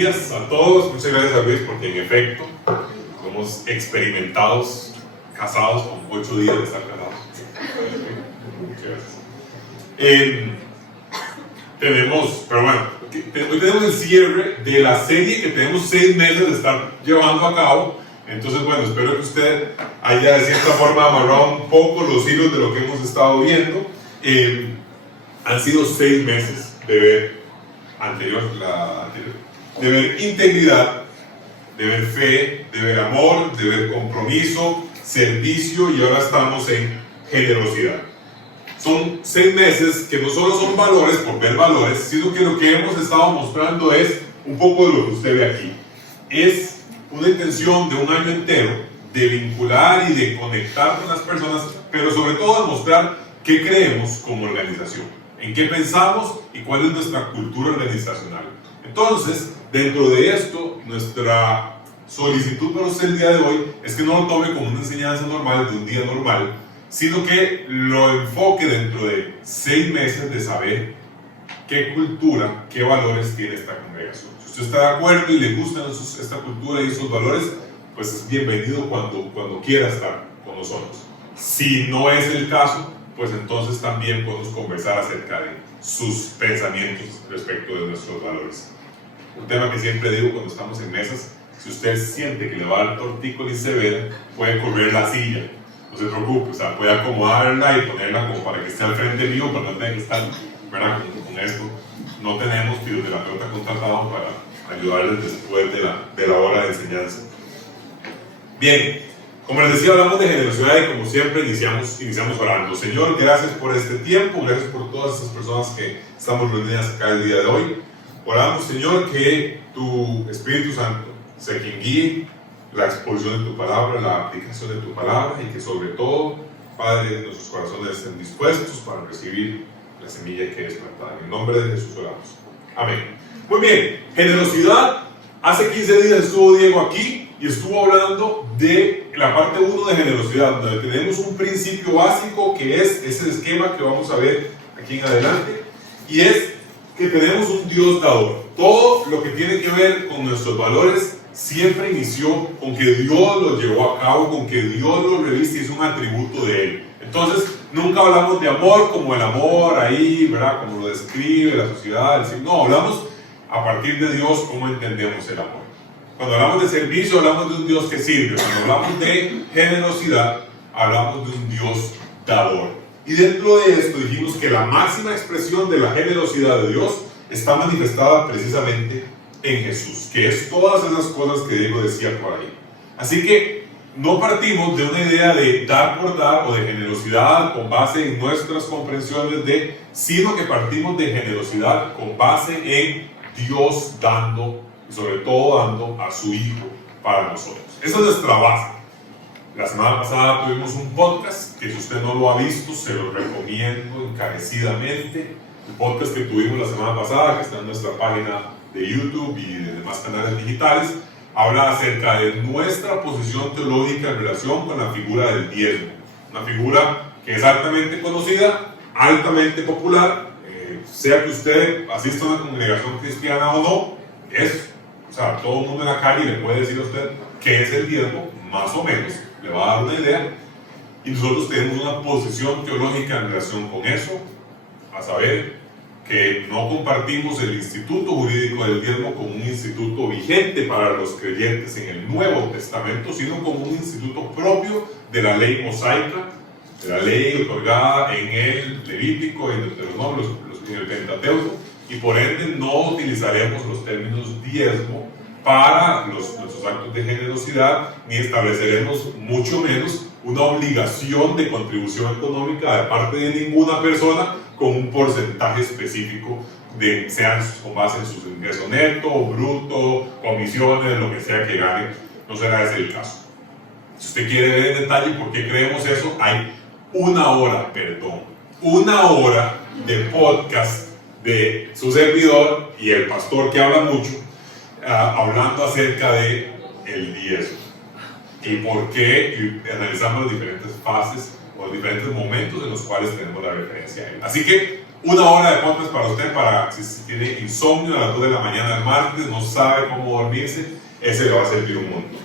días a todos. Muchas gracias a Luis porque en efecto somos experimentados, casados con 8 días de estar casados. Muchas gracias. Pero bueno, hoy tenemos el cierre de la serie que tenemos 6 meses de estar llevando a cabo. Entonces, bueno, espero que usted haya de cierta forma amarrado un poco los hilos de lo que hemos estado viendo. Han sido 6 meses de ver de ver integridad, de ver fe, de ver amor, de ver compromiso, servicio, y ahora estamos en generosidad. Son 6 meses que no solo son valores por ver valores, sino que lo que hemos estado mostrando es un poco de lo que usted ve aquí. Es una intención de un año entero de vincular y de conectar con las personas, pero sobre todo de mostrar qué creemos como organización, en qué pensamos y cuál es nuestra cultura organizacional. Entonces, dentro de esto, nuestra solicitud para usted el día de hoy es que no lo tome como una enseñanza normal de un día normal, sino que lo enfoque dentro de 6 meses de saber qué cultura, qué valores tiene esta congregación. Si usted está de acuerdo y le gustan esta cultura y esos valores, pues es bienvenido cuando quiera estar con nosotros. Si no es el caso, pues entonces también podemos conversar acerca de sus pensamientos respecto de nuestros valores. Un tema que siempre digo cuando estamos en mesas: si usted siente que le va a dar tortícolis severa, puede correr la silla, no se preocupe, o sea, puede acomodarla y ponerla como para que esté al frente mío, pero no tenga que estar, ¿verdad? Con esto. No tenemos fisioterapeuta contratado para ayudarles después de la hora de enseñanza. Bien, como les decía, hablamos de generosidad y como siempre iniciamos orando. Señor, gracias por este tiempo, gracias por todas esas personas que estamos reunidas acá el día de hoy. Oramos, Señor, que tu Espíritu Santo sea quien guíe la exposición de tu palabra, la aplicación de tu palabra, y que sobre todo, Padre, nuestros corazones estén dispuestos para recibir la semilla que es plantada. En el nombre de Jesús oramos. Amén. Muy bien, generosidad. Hace 15 días estuvo Diego aquí y estuvo hablando de la parte 1 de generosidad, donde tenemos un principio básico que es ese esquema que vamos a ver aquí en adelante, y es que tenemos un Dios dador. Todo lo que tiene que ver con nuestros valores siempre inició con que Dios lo llevó a cabo, con que Dios lo reviste y es un atributo de Él. Entonces, nunca hablamos de amor como el amor ahí, ¿verdad? Como lo describe la sociedad. No, hablamos a partir de Dios cómo entendemos el amor. Cuando hablamos de servicio, hablamos de un Dios que sirve. Cuando hablamos de generosidad, hablamos de un Dios dador. Y dentro de esto dijimos que la máxima expresión de la generosidad de Dios está manifestada precisamente en Jesús, que es todas esas cosas que Diego decía por ahí. Así que no partimos de una idea de dar por dar o de generosidad con base en nuestras comprensiones sino que partimos de generosidad con base en Dios dando, y sobre todo dando a su Hijo para nosotros. Esa es nuestra base. La semana pasada tuvimos un podcast que, si usted no lo ha visto, se lo recomiendo encarecidamente. El podcast que tuvimos la semana pasada, que está en nuestra página de YouTube y de demás canales digitales, habla acerca de nuestra posición teológica en relación con la figura del diezmo. Una figura que es altamente conocida, altamente popular, sea que usted asista a una congregación cristiana o no, o sea, todo el mundo en la calle le puede decir a usted qué es el diezmo, más o menos, le va a dar una idea, y nosotros tenemos una posición teológica en relación con eso, a saber que no compartimos el instituto jurídico del diezmo como un instituto vigente para los creyentes en el Nuevo Testamento, sino como un instituto propio de la ley mosaica, de la ley otorgada en el Levítico, en Deuteronomio, en el Pentateuco, y por ende no utilizaremos los términos diezmo para nuestros actos de generosidad, ni estableceremos mucho menos una obligación de contribución económica de parte de ninguna persona con un porcentaje específico, sean con base en su ingreso neto, bruto, comisiones, lo que sea que gane. No será ese el caso. Si usted quiere ver en detalle por qué creemos eso, hay una hora de podcast de su servidor y el pastor que habla mucho, hablando acerca de el diezmo y por qué, y analizamos las diferentes fases o los diferentes momentos en los cuales tenemos la referencia a él. Así que 1 hora de podcast para usted, para si tiene insomnio a las 2 de la mañana del martes, no sabe cómo dormirse, ese le va a servir un montón.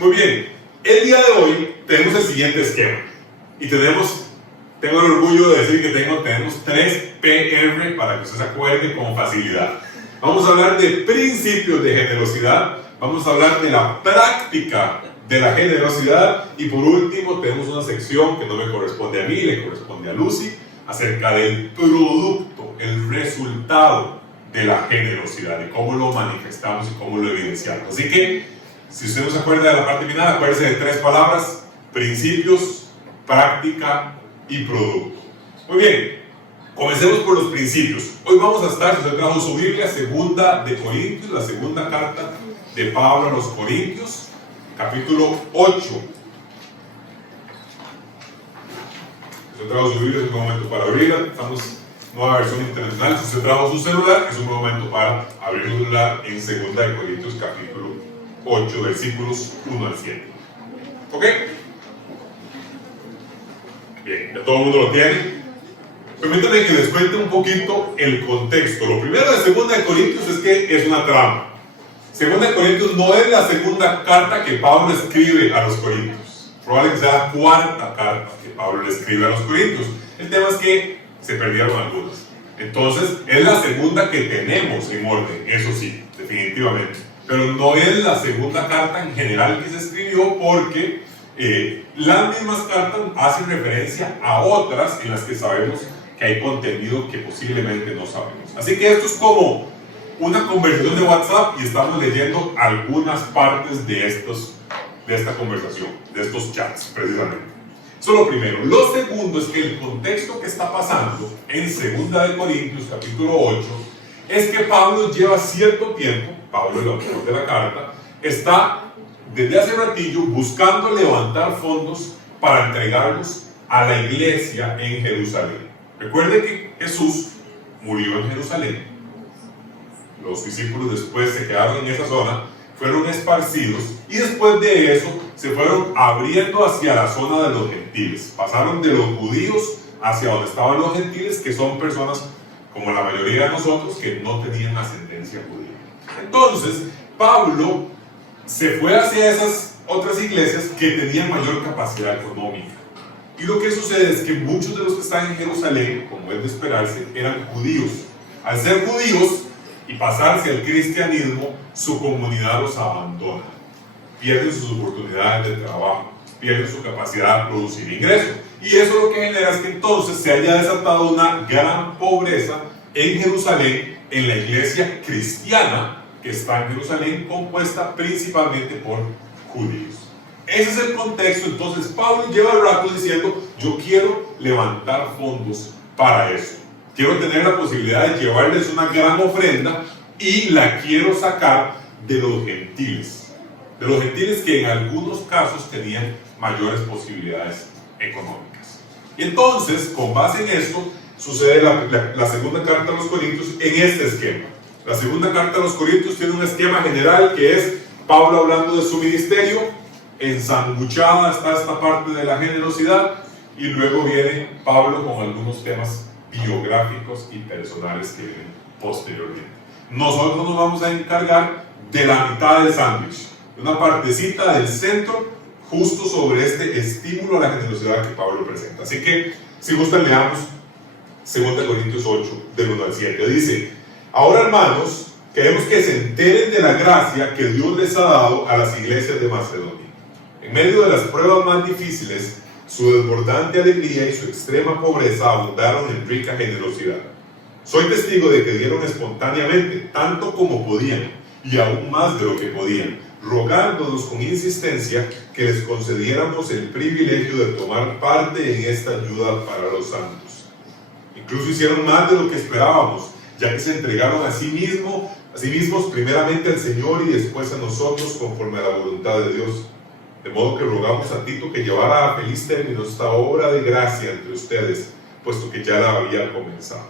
Muy bien, el día de hoy tenemos el siguiente esquema. Y tengo el orgullo de decir que tenemos 3 PR para que usted se acuerde con facilidad. Vamos a hablar de principios de generosidad, vamos a hablar de la práctica de la generosidad y por último tenemos una sección que no me corresponde a mí, le corresponde a Lucy, acerca del producto, el resultado de la generosidad y cómo lo manifestamos y cómo lo evidenciamos. Así que, si usted no se acuerda de la parte final, acuérdese de 3 palabras: principios, práctica y producto. Muy bien, comencemos por los principios. Hoy vamos a estar, si usted trajo su Biblia, 2 de Corintios, la segunda carta de Pablo a los Corintios, capítulo 8. Si usted trajo su Biblia, es un momento para abrirla. Estamos en nueva versión internacional. Si usted trajo su celular, es un momento para abrir el celular en 2 de Corintios, capítulo 8, versículos 1 al 7. ¿Ok? Bien, ya todo el mundo lo tiene. Permítanme que les cuente un poquito el contexto. Lo primero de 2 de Corintios es que es una trama. 2 de Corintios no es la segunda carta que Pablo escribe a los Corintios. Probablemente sea la 4ª carta que Pablo le escribe a los Corintios. El tema es que se perdieron algunas. Entonces, es la segunda que tenemos en orden, eso sí, definitivamente. Pero no es la segunda carta en general que se escribió porque las mismas cartas hacen referencia a otras en las que sabemos que hay contenido que posiblemente no sabemos. Así que esto es como una conversación de WhatsApp y estamos leyendo algunas partes de esta conversación, de estos chats precisamente. Eso es lo primero. Lo segundo es que el contexto que está pasando en 2 de Corintios capítulo 8 es que Pablo lleva cierto tiempo, Pablo el autor de la carta, está desde hace ratillo buscando levantar fondos para entregarlos a la iglesia en Jerusalén. Recuerde que Jesús murió en Jerusalén. Los discípulos después se quedaron en esa zona, fueron esparcidos y después de eso se fueron abriendo hacia la zona de los gentiles. Pasaron de los judíos hacia donde estaban los gentiles, que son personas como la mayoría de nosotros que no tenían ascendencia judía. Entonces, Pablo se fue hacia esas otras iglesias que tenían mayor capacidad económica. Y lo que sucede es que muchos de los que están en Jerusalén, como es de esperarse, eran judíos. Al ser judíos y pasarse al cristianismo, su comunidad los abandona. Pierden sus oportunidades de trabajo, pierden su capacidad de producir ingresos. Y eso lo que genera es que entonces se haya desatado una gran pobreza en Jerusalén, en la iglesia cristiana que está en Jerusalén, compuesta principalmente por judíos. Ese es el contexto. Entonces Pablo lleva el rato diciendo: yo quiero levantar fondos para eso. Quiero tener la posibilidad de llevarles una gran ofrenda y la quiero sacar de los gentiles. De los gentiles que en algunos casos tenían mayores posibilidades económicas. Y entonces, con base en esto, sucede la segunda carta a los Corintios en este esquema. La segunda carta a los Corintios tiene un esquema general que es Pablo hablando de su ministerio, ensanguchada está esta parte de la generosidad y luego viene Pablo con algunos temas biográficos y personales que vienen posteriormente. Nosotros nos vamos a encargar de la mitad del sándwich, una partecita del centro, justo sobre este estímulo a la generosidad que Pablo presenta. Así que, si gustan, leamos 2 Corintios 8, del 1 al 7. Dice: ahora, hermanos, queremos que se enteren de la gracia que Dios les ha dado a las iglesias de Macedonia. En medio de las pruebas más difíciles, su desbordante alegría y su extrema pobreza abundaron en rica generosidad. Soy testigo de que dieron espontáneamente, tanto como podían, y aún más de lo que podían, rogándonos con insistencia que les concediéramos el privilegio de tomar parte en esta ayuda para los santos. Incluso hicieron más de lo que esperábamos, ya que se entregaron a sí mismos primeramente al Señor y después a nosotros conforme a la voluntad de Dios. De modo que rogamos a Tito que llevara a feliz término esta obra de gracia entre ustedes, puesto que ya la había comenzado.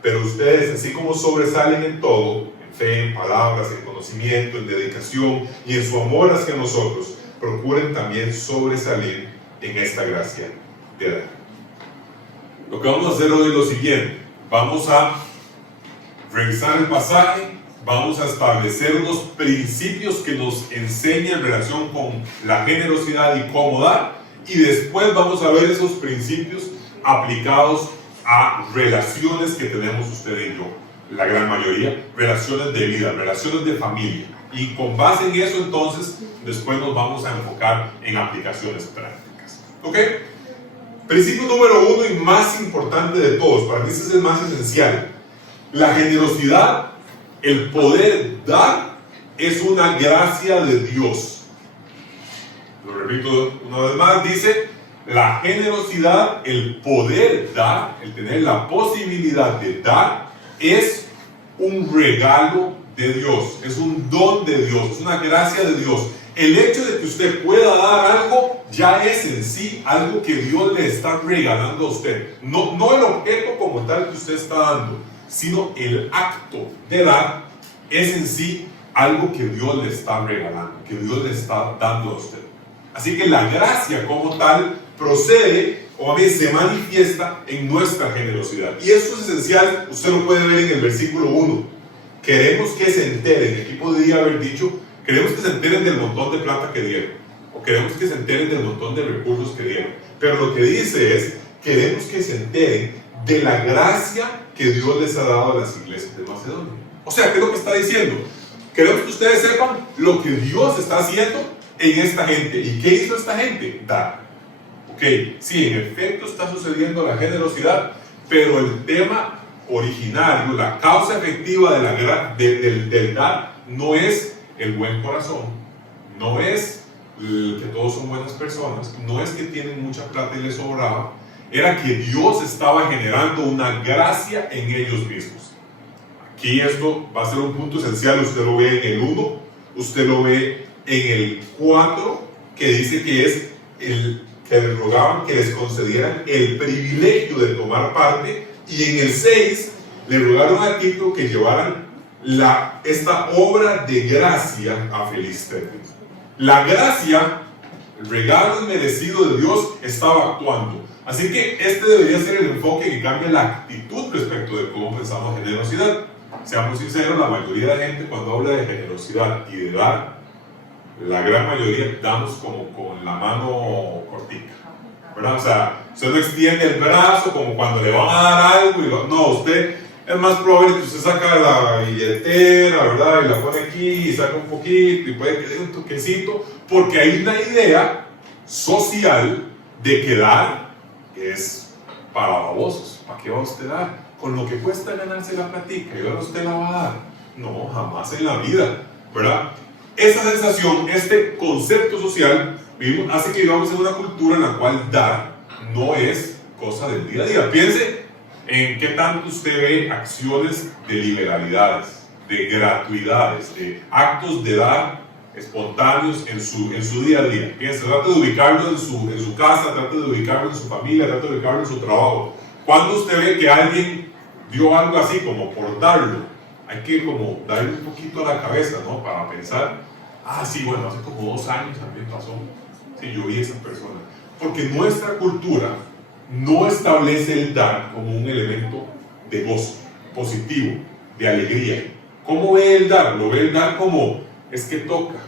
Pero ustedes, así como sobresalen en todo, en fe, en palabras, en conocimiento, en dedicación y en su amor hacia nosotros, procuren también sobresalir en esta gracia de Dios. Lo que vamos a hacer hoy es lo siguiente. Vamos a revisar el pasaje, vamos a establecer unos principios que nos enseñan en relación con la generosidad y cómo dar, y después vamos a ver esos principios aplicados a relaciones que tenemos usted y yo, la gran mayoría, relaciones de vida, relaciones de familia, y con base en eso entonces después nos vamos a enfocar en aplicaciones prácticas. ¿Ok? Principio número 1 y más importante de todos, para mí este es el más esencial. La generosidad, el poder dar, es una gracia de Dios. Lo repito una vez más, dice, la generosidad, el poder dar, el tener la posibilidad de dar, es un regalo de Dios, es un don de Dios, es una gracia de Dios. El hecho de que usted pueda dar algo ya es en sí algo que Dios le está regalando a usted. No el objeto como tal que usted está dando, sino el acto de dar es en sí algo que Dios le está regalando, que Dios le está dando a usted. Así que la gracia como tal procede o a veces se manifiesta en nuestra generosidad. Y eso es esencial, usted lo puede ver en el versículo 1. Queremos que se enteren, aquí podría haber dicho, queremos que se enteren del montón de plata que dieron, o queremos que se enteren del montón de recursos que dieron. Pero lo que dice es, queremos que se enteren de la gracia que Dios les ha dado a las iglesias de Macedonia. O sea, ¿qué es lo que está diciendo? Queremos que ustedes sepan lo que Dios está haciendo en esta gente. ¿Y qué hizo esta gente? Dar. Ok, sí, en efecto está sucediendo la generosidad, pero el tema originario, la causa efectiva del dar, no es el buen corazón, no es que todos son buenas personas, no es que tienen mucha plata y les sobraba, era que Dios estaba generando una gracia en ellos mismos. Aquí esto va a ser un punto esencial, usted lo ve en el 1, usted lo ve en el 4, que dice que es que les rogaban que les concedieran el privilegio de tomar parte, y en el 6 le rogaron a Tito que llevaran esta obra de gracia a Filisterio. La gracia, el regalo inmerecido de Dios, estaba actuando. Así que este debería ser el enfoque que cambia la actitud respecto de cómo pensamos generosidad. Seamos sinceros, la mayoría de la gente cuando habla de generosidad y de dar, la gran mayoría damos como con la mano cortica, ¿verdad? O sea, usted no extiende el brazo como cuando le van a dar algo y no, usted es más probable que usted saca la billetera, ¿verdad? Y la pone aquí y saca un poquito y puede que dé un toquecito, porque hay una idea social de que dar es para babosos. ¿Para qué va usted a dar? Con lo que cuesta ganarse la platica y ahora usted la va a dar. No, jamás en la vida, ¿verdad? Esa sensación, este concepto social, hace que vivamos en una cultura en la cual dar no es cosa del día a día. Piense en qué tanto usted ve acciones de liberalidades, de gratuidades, de actos de dar espontáneos en su día a día. Piense, trate de ubicarlo en su casa, trate de ubicarlo en su familia, trate de ubicarlo en su trabajo. Cuando usted ve que alguien dio algo así como por darlo, hay que como darle un poquito a la cabeza, ¿no? Para pensar, sí, bueno, hace como 2 años también pasó, sí, yo vi a esa persona. Porque nuestra cultura no establece el dar como un elemento de gozo, positivo, de alegría. ¿Cómo ve el dar? Lo ve el dar como, es que toca,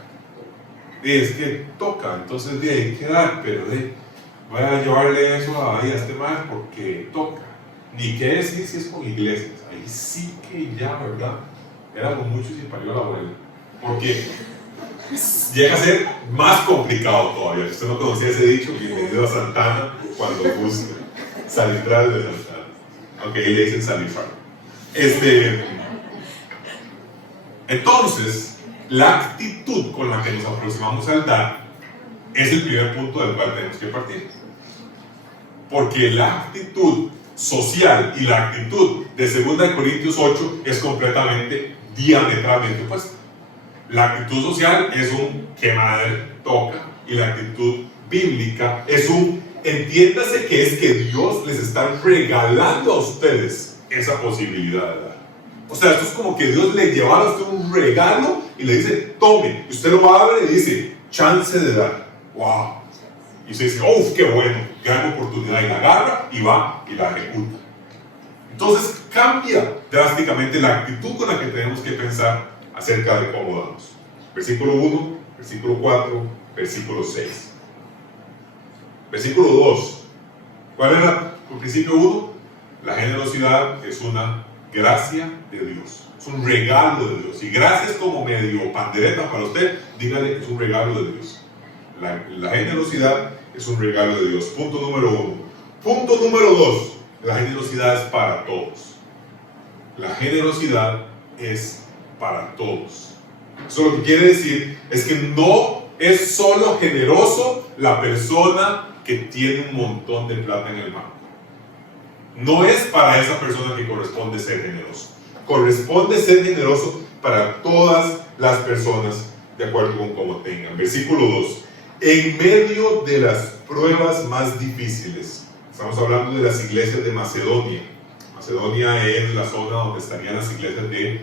entonces hay que dar, pero voy a llevarle eso a este man porque toca. Ni qué decir si es con iglesias, ahí sí que ya, ¿verdad? Éramos muchos y parió la abuela. Porque llega a ser más complicado todavía. Si usted no conocía ese dicho, bienvenido a Santana cuando guste. Salitral de Santana. Aunque ahí le dicen salifar. Entonces, la actitud con la que nos aproximamos al dar es el primer punto del cual tenemos que partir. Porque la actitud social y la actitud de 2 Corintios 8 es completamente diametralmente opuesta. La actitud social es un que madre toca, y la actitud bíblica es entiéndase que es que Dios les está regalando a ustedes esa posibilidad de dar. O sea, esto es como que Dios le llevara a usted un regalo y le dice, tome, y usted lo abre y dice, chance de dar. ¡Wow! Y usted dice, ¡uf, qué bueno! gran oportunidad y la agarra y va y la ejecuta. Entonces cambia drásticamente la actitud con la que tenemos que pensar acerca de cómo damos. Versículo 1, versículo 4, versículo 6. Versículo 2. ¿Cuál era el principio 1? La generosidad es una gracia de Dios. Es un regalo de Dios. Y gracias como medio pandereta para usted, dígale que es un regalo de Dios. La generosidad es un regalo de Dios. Punto número 1. Punto número 2. La generosidad es para todos. La generosidad es para todos. Eso lo que quiere decir es que no es solo generoso la persona que tiene un montón de plata en el banco. No es para esa persona que corresponde ser generoso. Corresponde ser generoso para todas las personas de acuerdo con cómo tengan. Versículo 2. En medio de las pruebas más difíciles, estamos hablando de las iglesias de Macedonia. Macedonia es la zona donde estarían las iglesias de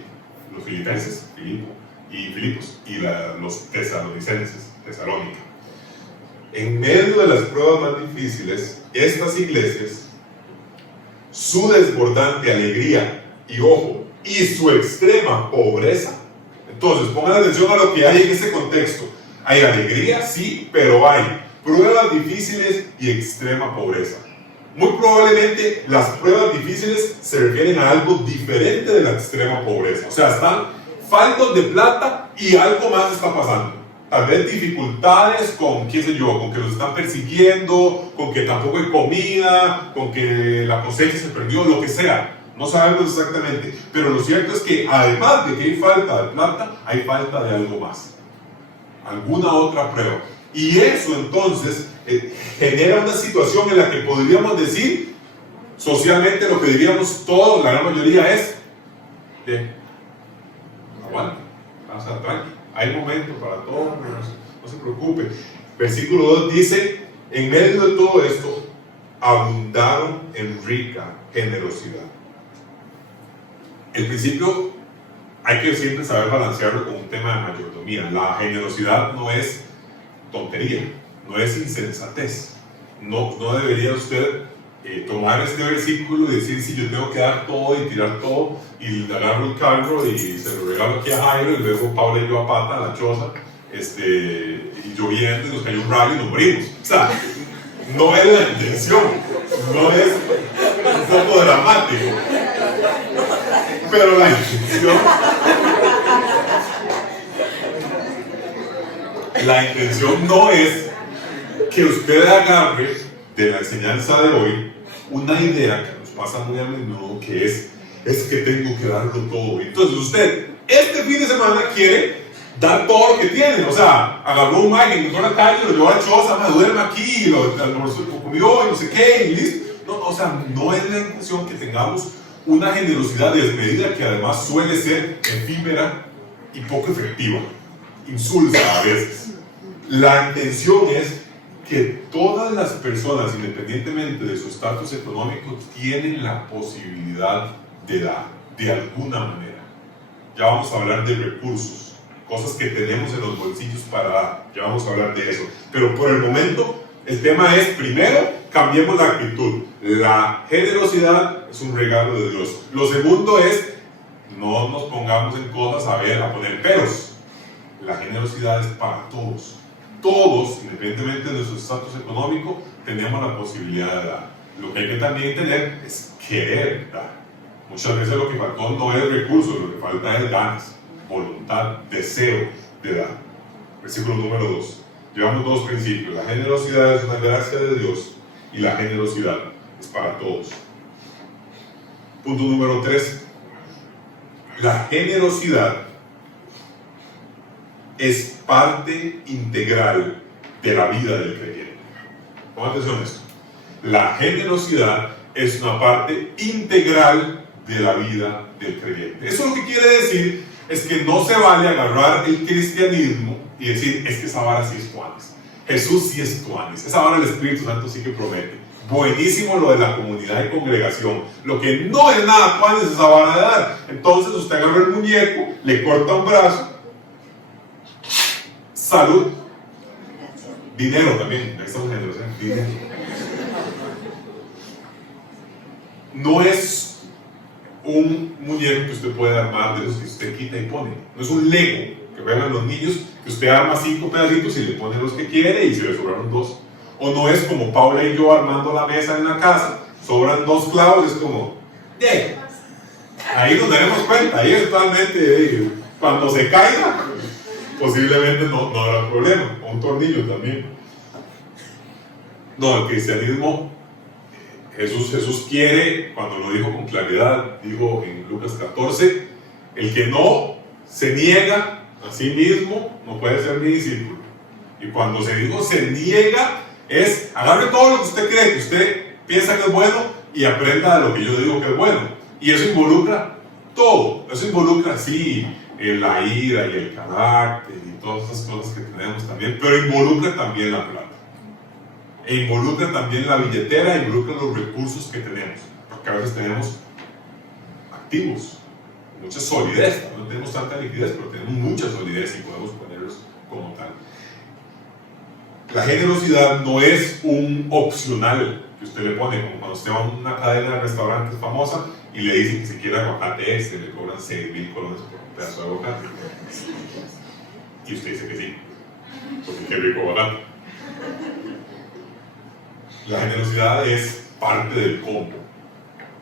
los filipenses, Filipos, y los tesalonicenses, Tesalónica. En medio de las pruebas más difíciles, estas iglesias, su desbordante alegría y ojo, y su extrema pobreza. Entonces, pongan atención a lo que hay en ese contexto. Hay alegría, sí, pero hay pruebas difíciles y extrema pobreza. Muy probablemente las pruebas difíciles se refieren a algo diferente de la extrema pobreza. O sea, están faltos de plata y algo más está pasando. Tal vez dificultades con, qué sé yo, con que los están persiguiendo, con que tampoco hay comida, con que la cosecha se perdió, lo que sea. No sabemos exactamente. Pero lo cierto es que además de que hay falta de plata, hay falta de algo más. Alguna otra prueba. Y eso entonces genera una situación en la que podríamos decir, socialmente lo que diríamos todos, la gran mayoría es, aguanta, vamos a estar tranquilos. Hay momentos para todo, no se preocupe. Versículo 2 dice, en medio de todo esto, abundaron en rica generosidad. El principio hay que siempre saber balancearlo con un tema de mayordomía. La generosidad no es tontería, no es insensatez. No debería usted tomar este versículo y decir, si yo tengo que dar todo y tirar todo, y agarro el carro y se lo regalo aquí a Jairo, y luego Paula y yo a pata a la choza, y lloviendo y nos cayó un rayo y nos morimos. O sea, no es la intención, no es un poco dramático, pero la intención no es que usted agarre de la enseñanza de hoy una idea que nos pasa muy a menudo, que es que tengo que darlo todo. Entonces usted este fin de semana quiere dar todo lo que tiene. O sea, agarró un mag, encontró la calle, lo llevó a la choza, me duerme aquí, lo comió y no sé qué, y listo. No, o sea, no es la intención que tengamos una generosidad desmedida que además suele ser efímera y poco efectiva, insulsa a veces. La intención es que todas las personas, independientemente de su estatus económico, tienen la posibilidad de dar, de alguna manera. Ya vamos a hablar de recursos, cosas que tenemos en los bolsillos para dar, ya vamos a hablar de eso. Pero por el momento, el tema es, primero, cambiemos la actitud. La generosidad es un regalo de Dios. Lo segundo es, no nos pongamos en cosas a poner peros. La generosidad es para todos. Todos, independientemente de nuestro estatus económico, tenemos la posibilidad de dar. Lo que hay que también tener es querer dar. Muchas veces lo que faltó no es recursos, lo que falta es ganas, voluntad, deseo de dar. Versículo número 2. Llevamos dos principios. La generosidad es una gracia de Dios y la generosidad es para todos. Punto número 3. La generosidad es parte integral de la vida del creyente. Pongan atención a esto. La generosidad es una parte integral de la vida del creyente. Eso lo que quiere decir es que no se vale agarrar el cristianismo y decir, es que esa vara sí es tuanis. Jesús sí es tuanis. Esa vara el Espíritu Santo sí que promete. Buenísimo lo de la comunidad y congregación. Lo que no es nada tuanis es esa vara de dar. Entonces usted agarra el muñeco, le corta un brazo, salud, dinero también, ahí estamos generosos, dinero. no es un muñeco que usted puede armar de esos que usted quita y pone. No es un Lego que juegan los niños, que usted arma 5 pedacitos y le pone los que quiere y se le sobraron 2. O no es como Paula y yo armando la mesa en la casa, sobran 2 clavos, es como, ahí nos daremos cuenta, ahí eventualmente, cuando se caiga, posiblemente no habrá problema, o un tornillo también. No, el cristianismo, Jesús quiere, cuando lo dijo con claridad, dijo en Lucas 14, el que no se niega a sí mismo no puede ser mi discípulo. Y cuando se dijo se niega, es agarre todo lo que usted cree que usted piensa que es bueno y aprenda de lo que yo digo que es bueno. Y eso involucra todo, eso involucra sí la ira y el carácter y todas esas cosas que tenemos también, pero involucra también la plata. E involucra también la billetera, involucra los recursos que tenemos, porque a veces tenemos activos, mucha solidez, no tenemos tanta liquidez, pero tenemos mucha solidez y podemos ponerlos como tal. La generosidad no es un opcional que usted le pone, como cuando usted va a una cadena de restaurantes famosa y le dicen que si quiere aguacate extra, le cobran 6,000 colones por un pedazo de aguacate. Y usted dice que sí, porque qué rico aguacate. La generosidad es parte del combo.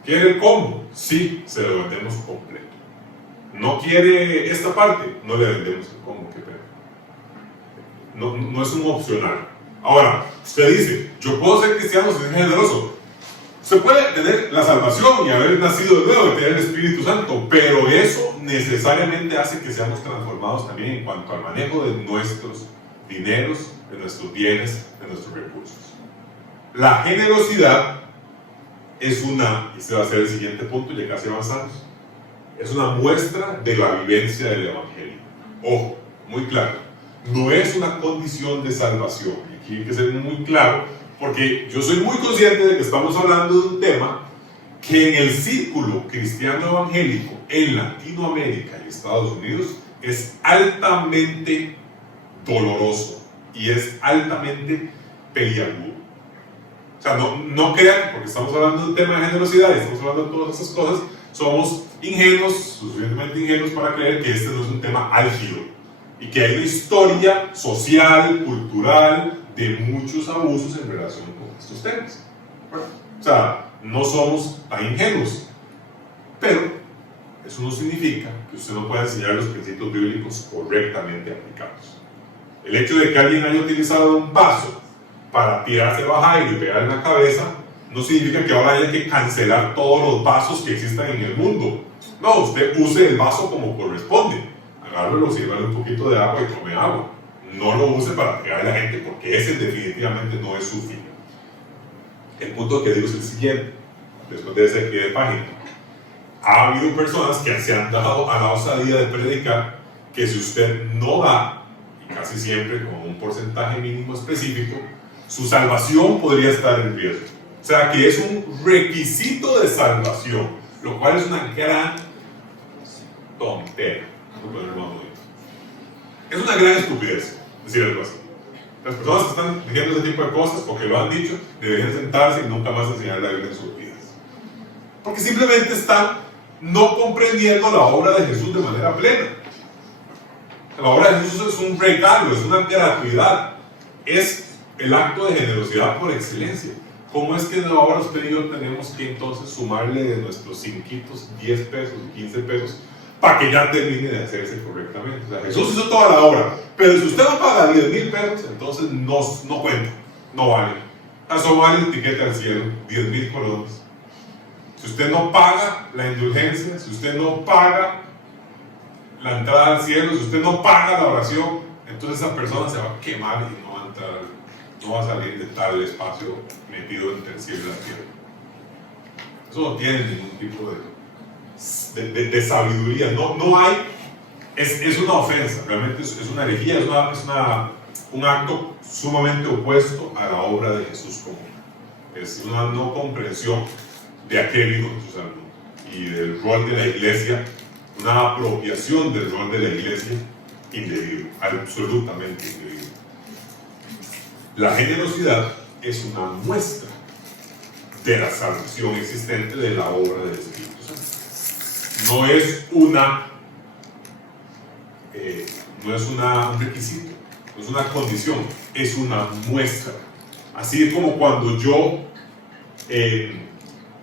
¿Quiere el combo? Sí, se lo vendemos completo. ¿No quiere esta parte? No le vendemos el combo, qué pena. No es un opcional. Ahora, usted dice, yo puedo ser cristiano sin ser generoso. Usted puede tener la salvación y haber nacido de nuevo y tener el Espíritu Santo, pero eso necesariamente hace que seamos transformados también en cuanto al manejo de nuestros dineros, de nuestros bienes, de nuestros recursos. La generosidad es una, y este va a ser el siguiente punto, ya casi avanzamos, es una muestra de la vivencia del Evangelio. Ojo, muy claro, no es una condición de salvación. Y aquí hay que ser muy claro, porque yo soy muy consciente de que estamos hablando de un tema que en el círculo cristiano evangélico en Latinoamérica y Estados Unidos es altamente doloroso y es altamente peliagudo. O sea, no crean, porque estamos hablando de un tema de generosidad y estamos hablando de todas esas cosas, somos ingenuos, suficientemente ingenuos para creer que este no es un tema álgido y que hay una historia social, cultural, de muchos abusos en relación con estos temas. Bueno, o sea, no somos tan ingenuos, pero eso no significa que usted no pueda enseñar los principios bíblicos correctamente aplicados. El hecho de que alguien haya utilizado un vaso para tirarse baja y pegar en la cabeza no significa que ahora haya que cancelar todos los vasos que existan en el mundo. No, usted use el vaso como corresponde. Agárrelo, sírvale un poquito de agua y tome agua. No lo use para pegarle a la gente, porque ese definitivamente no es su fin. El punto que digo es el siguiente, después de ese pie de página. Ha habido personas que se han dado a la osadía de predicar que si usted no da, y casi siempre con un porcentaje mínimo específico, su salvación podría estar en riesgo. O sea que es un requisito de salvación, lo cual es una gran tontera. Es una gran estupidez decir algo así. Las personas que están diciendo ese tipo de cosas, porque lo han dicho, deberían sentarse y nunca más enseñar la Biblia en sus vidas. Porque simplemente están no comprendiendo la obra de Jesús de manera plena. La obra de Jesús es un regalo, es una gratuidad, es el acto de generosidad por excelencia. ¿Cómo es que en la obra usted y yo tenemos que entonces sumarle de nuestros cinquitos 10 pesos, 15 pesos, para que ya termine de hacerse correctamente? O sea, Jesús hizo toda la obra, pero si usted no paga 10,000 pesos, entonces no cuenta, no vale. Eso vale el tiquete al cielo, 10,000 colones. Si usted no paga la indulgencia, si usted no paga la entrada al cielo, si usted no paga la oración, entonces esa persona se va a quemar y no va a entrar, no va a salir de tal espacio metido entre el cielo y la tierra. Eso no tiene ningún tipo de sabiduría, no hay, es una ofensa, realmente es una herejía, es un acto sumamente opuesto a la obra de Jesús común. Es una no comprensión de a qué vino Jesús al mundo y del rol de la iglesia, una apropiación del rol de la iglesia indebido, absolutamente indebido. La generosidad es una muestra de la salvación existente de la obra del Espíritu Santo. No es un requisito, no es una condición, es una muestra. Así es como cuando yo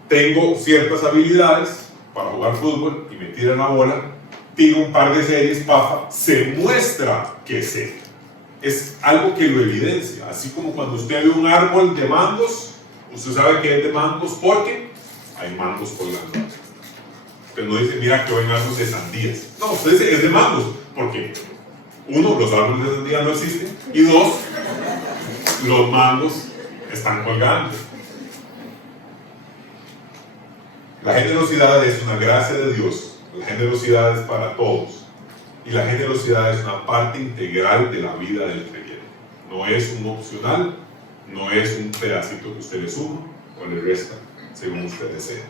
tengo ciertas habilidades para jugar fútbol y me tiran la bola, tiro un par de series, pafa, se muestra que sé. Es algo que lo evidencia. Así como cuando usted ve un árbol de mangos, usted sabe que es de mangos porque hay mangos colgando. Pero no dice, mira que ven árboles de sandías. No, usted dice, es de mangos porque, uno, los árboles de sandía no existen, y dos, los mangos están colgando. La generosidad es una gracia de Dios. La generosidad es para todos. Y la generosidad es una parte integral de la vida del creyente. No es un opcional, no es un pedacito que usted le suma o le resta, según usted desee.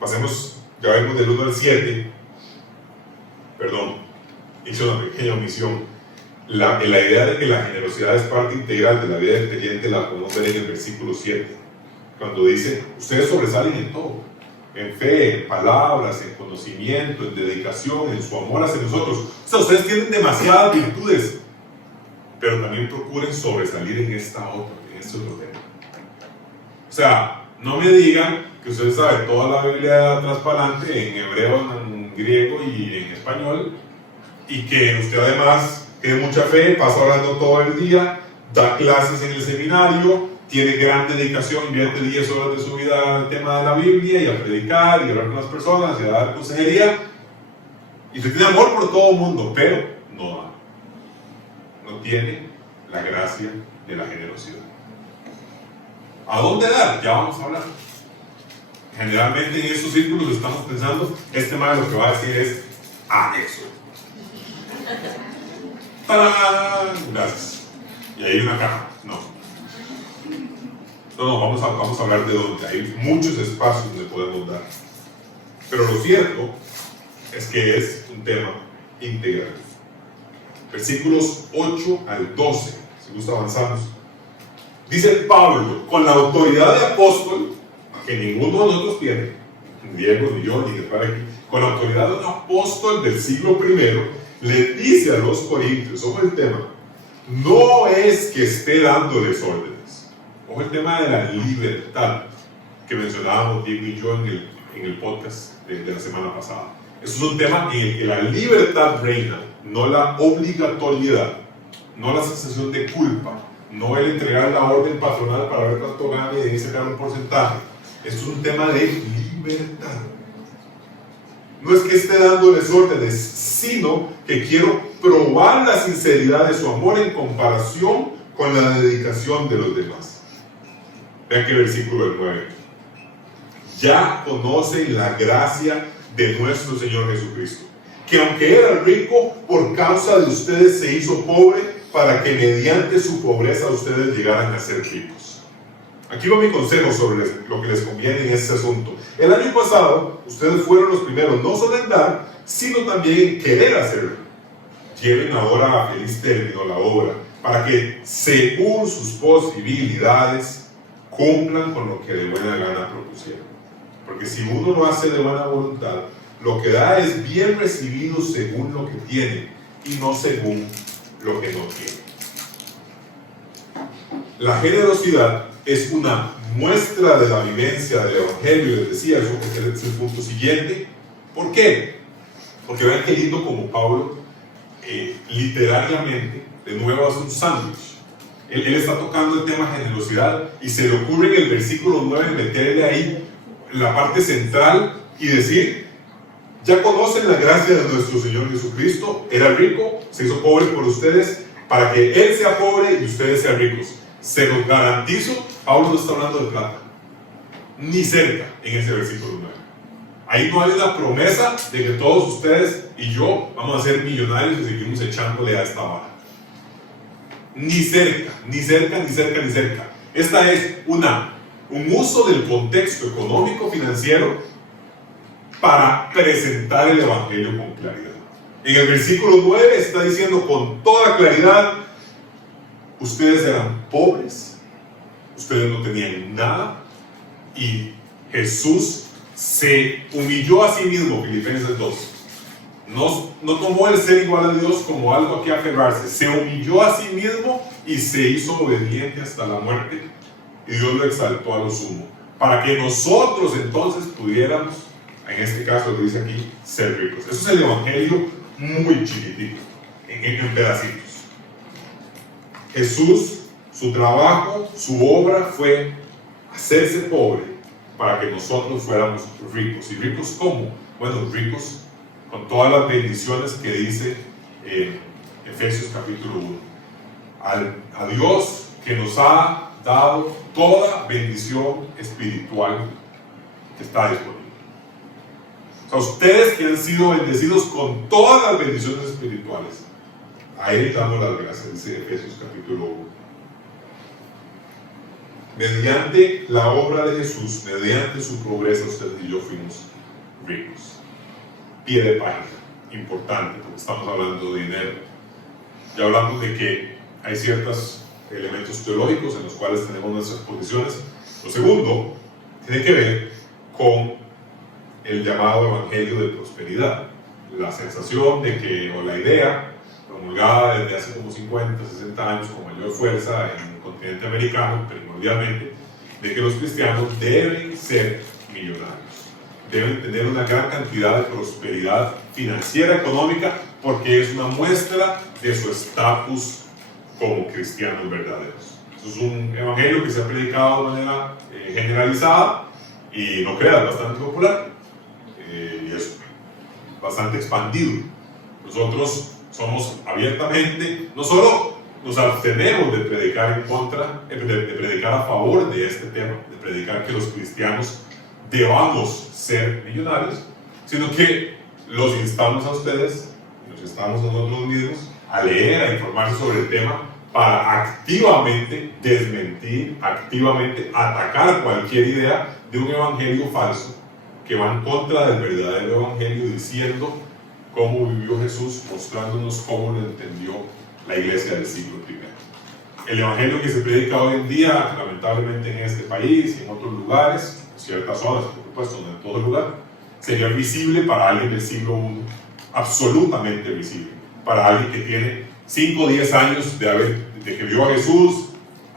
Pasemos, ya vemos del 1 al 7. Perdón, hice una pequeña omisión. La idea de que la generosidad es parte integral de la vida del creyente la podemos ver en el versículo 7, cuando dice, ustedes sobresalen en todo, en fe, en palabras, en conocimiento, en dedicación, en su amor hacia nosotros. O sea, ustedes tienen demasiadas virtudes, pero también procuren sobresalir en este otro tema. O sea, no me digan que ustedes saben toda la Biblia transparente en hebreo, en griego y en español, y que usted además tiene mucha fe, pasa orando todo el día, da clases en el seminario, tiene gran dedicación, invierte 10 horas de su vida al tema de la Biblia y a predicar y a hablar con las personas y a dar consejería, y usted tiene amor por todo el mundo, pero no da. No tiene la gracia de la generosidad. ¿A dónde dar? Ya vamos a hablar. Generalmente en estos círculos estamos pensando, este man lo que va a decir es, eso. ¡Tarán! Gracias. Y ahí hay una caja. No, vamos a hablar de dónde. Hay muchos espacios donde podemos dar. Pero lo cierto es que es un tema integral. Versículos 8 al 12, si gusta avanzamos. Dice Pablo, con la autoridad de apóstol, que ninguno de nosotros tiene, ni Diego, ni yo, ni para aquí, con la autoridad de un apóstol del siglo I, le dice a los corintios, ojo el tema, no es que esté dándoles órdenes, ojo el tema de la libertad que mencionábamos Diego y yo en el podcast de la semana pasada. Eso es un tema en el que la libertad reina, no la obligatoriedad, no la sensación de culpa, no el entregar la orden patronal para ver cuánto gana y de ahí sacar un porcentaje. Esto es un tema de libertad. No es que esté dándoles órdenes, sino que quiero probar la sinceridad de su amor en comparación con la dedicación de los demás. Vean que el versículo 9. Ya conocen la gracia de nuestro Señor Jesucristo, que aunque era rico, por causa de ustedes se hizo pobre, para que mediante su pobreza ustedes llegaran a ser ricos. Aquí va mi consejo sobre lo que les conviene en este asunto. El año pasado, ustedes fueron los primeros, no solo en dar, sino también en querer hacerlo. Lleven ahora a feliz término la obra, para que, según sus posibilidades, cumplan con lo que de buena gana propusieron. Porque si uno lo hace de buena voluntad, lo que da es bien recibido según lo que tiene, y no según lo que no tiene. La generosidad es una muestra de la vivencia del Evangelio. Les decía, eso es el punto siguiente. ¿Por qué? Porque vean qué lindo como Pablo literariamente de nuevo hace un sándwich. Él está tocando el tema generosidad y se le ocurre en el versículo 9 meterle ahí la parte central y decir, ya conocen la gracia de nuestro Señor Jesucristo, era rico, se hizo pobre por ustedes, para que Él sea pobre y ustedes sean ricos. Se los garantizo, Pablo no está hablando de plata, ni cerca en ese versículo 9. Ahí no hay una promesa de que todos ustedes y yo vamos a ser millonarios y seguimos echándole a esta vara. Ni cerca, ni cerca, ni cerca, ni cerca. Esta es un uso del contexto económico financiero para presentar el Evangelio con claridad. En el versículo 9 está diciendo con toda claridad, ustedes eran pobres, ustedes no tenían nada, Y Jesús se humilló a sí mismo, Filipenses 2. No tomó el ser igual a Dios como algo a que aferrarse. Se humilló a sí mismo y se hizo obediente hasta la muerte. Y Dios lo exaltó a lo sumo. Para que nosotros entonces pudiéramos, en este caso lo dice aquí, ser ricos. Eso es el evangelio muy chiquitito, en pedacitos. Jesús, su trabajo, su obra fue hacerse pobre para que nosotros fuéramos ricos. ¿Y ricos cómo? Bueno, ricos con todas las bendiciones que dice Efesios capítulo 1. A Dios que nos ha dado toda bendición espiritual que está disponible. O sea, ustedes que han sido bendecidos con todas las bendiciones espirituales, a Él damos las gracias, dice Efesios capítulo 1. Mediante la obra de Jesús, mediante su pobreza, ustedes y yo fuimos ricos. Pie de página, importante, porque estamos hablando de dinero. Ya hablamos de que hay ciertos elementos teológicos en los cuales tenemos nuestras posiciones. Lo segundo tiene que ver con el llamado evangelio de prosperidad. La sensación de que, o la idea, promulgada desde hace como 50, 60 años con mayor fuerza en el continente americano, primordialmente, de que los cristianos deben ser millonarios. Deben tener una gran cantidad de prosperidad financiera, económica, porque es una muestra de su estatus como cristianos verdaderos. Eso es un evangelio que se ha predicado de manera generalizada y no creas, bastante popular y es bastante expandido. Nosotros somos abiertamente, no solo nos abstenemos de predicar en contra, de predicar a favor de este tema, de predicar que los cristianos debamos ser millonarios, sino que los instamos a ustedes, los instamos a nosotros mismos a leer, a informarse sobre el tema para activamente desmentir, activamente atacar cualquier idea de un evangelio falso que va en contra del verdadero evangelio, diciendo cómo vivió Jesús, mostrándonos cómo lo entendió la iglesia del siglo I. El evangelio que se predica hoy en día, lamentablemente en este país y en otros lugares, en ciertas zonas, por supuesto, no en todo lugar, sería visible para alguien del siglo I, absolutamente visible, para alguien que tiene 5 o 10 años de que vio a Jesús,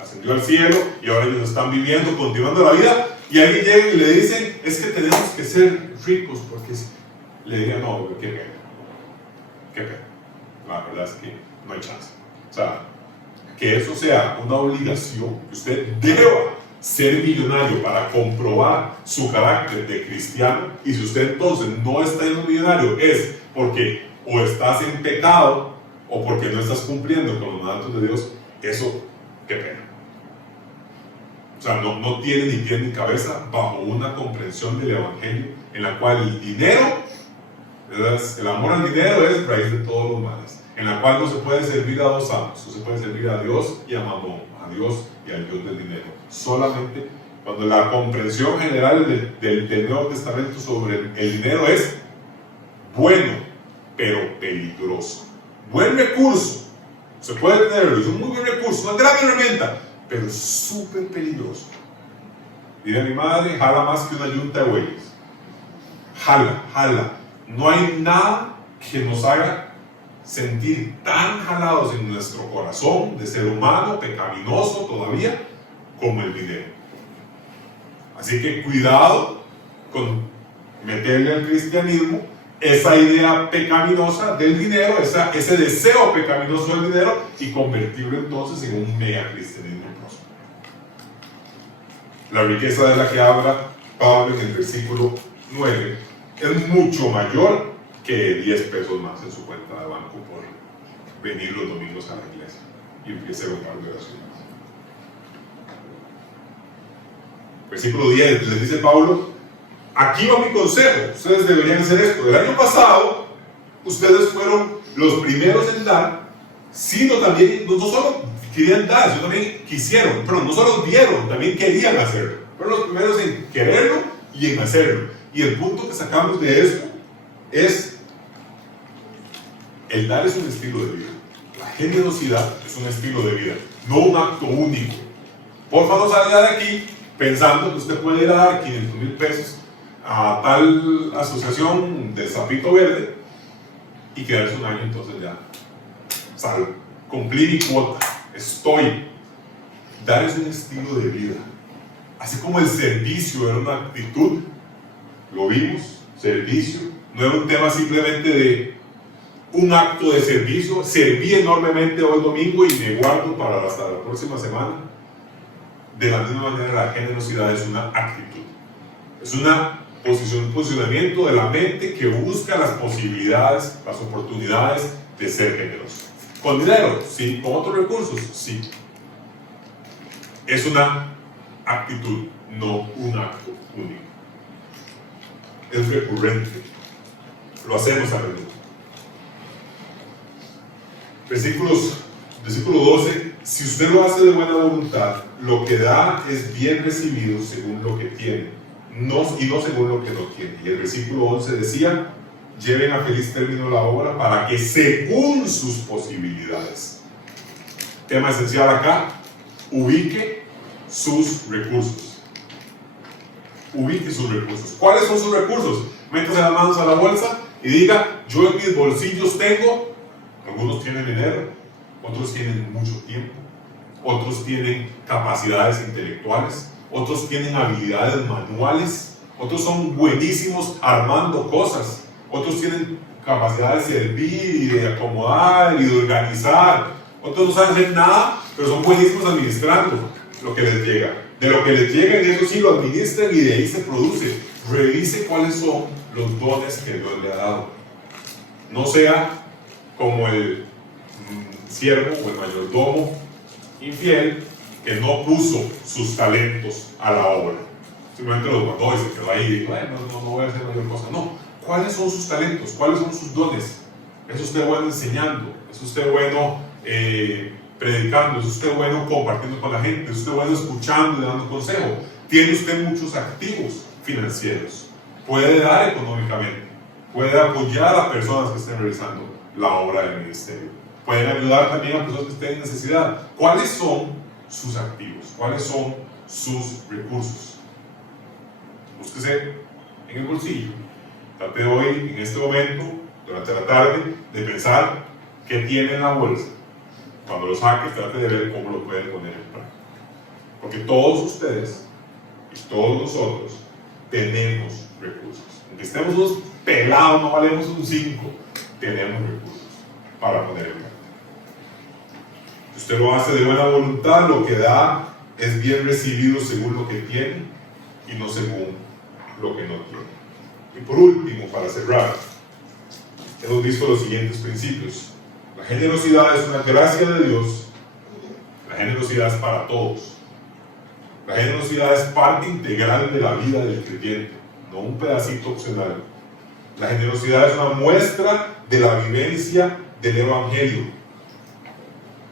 ascendió al cielo y ahora ellos están viviendo, continuando la vida, y alguien llega y le dice, es que tenemos que ser ricos, porque le diría, no, qué pena, qué pena, la verdad es que no hay chance. O sea, que eso sea una obligación, que usted deba ser millonario para comprobar su carácter de cristiano, y si usted entonces no está siendo millonario es porque o estás en pecado o porque no estás cumpliendo con los mandatos de Dios, eso, qué pena. O sea, no tiene ni pie ni cabeza bajo una comprensión del evangelio en la cual el dinero, el amor al dinero es raíz de todos los males, en la cual no se puede servir a dos amos, no se puede servir a Dios y a Mamón, a Dios y al Dios del dinero. Solamente cuando la comprensión general del Nuevo Testamento sobre el dinero es bueno, pero peligroso. Buen recurso, se puede tenerlo, es un muy buen recurso, una gran herramienta, pero es súper peligroso. Diría mi madre, jala más que una yunta de bueyes. Jala. No hay nada que nos haga sentir tan jalados en nuestro corazón de ser humano, pecaminoso todavía, como el dinero. Así que cuidado con meterle al cristianismo esa idea pecaminosa del dinero, ese deseo pecaminoso del dinero, y convertirlo entonces en un mega cristianismo próspero. La riqueza de la que habla Pablo en el versículo 9 es mucho mayor que 10 pesos más en su cuenta de banco por venir los domingos a la iglesia y hacer un par de oraciones. Versículo 10, les dice Pablo: aquí va mi consejo, ustedes deberían hacer esto. El año pasado, ustedes fueron los primeros en dar, sino también, no solo querían dar, sino también quisieron, pero no solo vieron, también querían hacerlo. Fueron los primeros en quererlo y en hacerlo. Y el punto que sacamos de esto es: el dar es un estilo de vida. La generosidad es un estilo de vida, no un acto único. Porfa, no salga de aquí pensando que usted puede ir a dar 500,000 pesos a tal asociación del Sapito Verde y quedarse un año, entonces ya cumplí mi cuota, estoy. Dar es un estilo de vida, así como el servicio era una actitud, lo vimos, servicio, no era un tema simplemente de un acto de servicio, serví enormemente hoy domingo y me guardo para hasta la próxima semana. De la misma manera, la generosidad es una actitud, es un posicionamiento de la mente que busca las posibilidades, las oportunidades de ser generoso. ¿Con dinero? Sí. ¿Con otros recursos? Sí. Es una actitud, no un acto único. Es recurrente, lo hacemos a menudo. Versículo 12, si usted lo hace de buena voluntad, lo que da es bien recibido según lo que tiene, y no según lo que no tiene. Y el versículo 11 decía, lleven a feliz término la obra para que según sus posibilidades. Tema esencial acá, ubique sus recursos. Ubique sus recursos. ¿Cuáles son sus recursos? Métase las manos a la bolsa y diga, yo en mis bolsillos tengo, algunos tienen dinero, otros tienen mucho tiempo, otros tienen capacidades intelectuales, otros tienen habilidades manuales, otros son buenísimos armando cosas, otros tienen capacidad de servir y de acomodar y de organizar, otros no saben hacer nada, pero son buenísimos administrando lo que les llega. De lo que les llega, en eso sí lo administran y de ahí se produce. Revise cuáles son los dones que Dios le ha dado. No sea como el siervo o el mayordomo infiel que no puso sus talentos a la obra. Simplemente los guardó y se quedó ahí y dijo, no voy a hacer mayor cosa. No. ¿Cuáles son sus talentos? ¿Cuáles son sus dones? ¿Es usted bueno enseñando? ¿Es usted bueno predicando? ¿Es usted bueno compartiendo con la gente? ¿Es usted bueno escuchando y dando consejo? ¿Tiene usted muchos activos financieros? ¿Puede dar económicamente? ¿Puede apoyar a personas que estén realizando la obra del ministerio? ¿Pueden ayudar también a personas que estén en necesidad? ¿Cuáles son sus activos? ¿Cuáles son sus recursos? Búsquese en el bolsillo. Trate hoy, en este momento, durante la tarde, de pensar qué tiene en la bolsa. Cuando lo saque, trate de ver cómo lo puede poner en práctica. Porque todos ustedes y todos nosotros tenemos recursos. Aunque estemos unos pelados, no valemos un 5, tenemos recursos para poner en práctica. Si usted lo hace de buena voluntad, lo que da es bien recibido según lo que tiene y no según lo que no tiene. Y por último, para cerrar, hemos visto los siguientes principios. La generosidad es una gracia de Dios. La generosidad es para todos. La generosidad es parte integral de la vida del creyente, no un pedacito opcional. La generosidad es una muestra de la vivencia del Evangelio.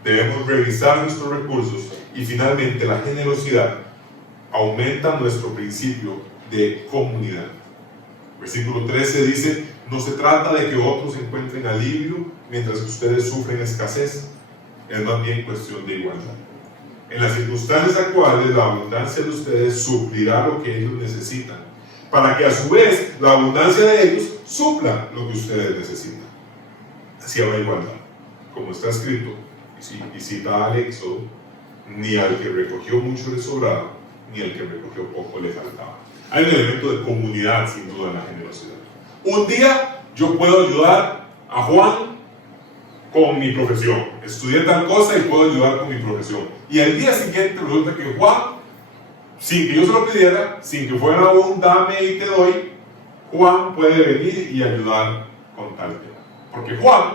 Debemos revisar nuestros recursos y finalmente la generosidad aumenta nuestro principio de comunidad. Versículo 13 dice, no se trata de que otros encuentren alivio mientras que ustedes sufren escasez, es más bien cuestión de igualdad. En las circunstancias actuales, la abundancia de ustedes suplirá lo que ellos necesitan, para que a su vez la abundancia de ellos supla lo que ustedes necesitan. Así habrá igualdad. Como está escrito, y cita al Éxodo, ni al que recogió mucho le sobraba, ni al que recogió poco le faltaba. Hay un elemento de comunidad, sin duda, en la generosidad. Un día yo puedo ayudar a Juan con mi profesión. Estudié tal cosa y puedo ayudar con mi profesión. Y al día siguiente resulta que Juan, sin que yo se lo pidiera, sin que fuera un dame y te doy, Juan puede venir y ayudar con tal tema. Porque Juan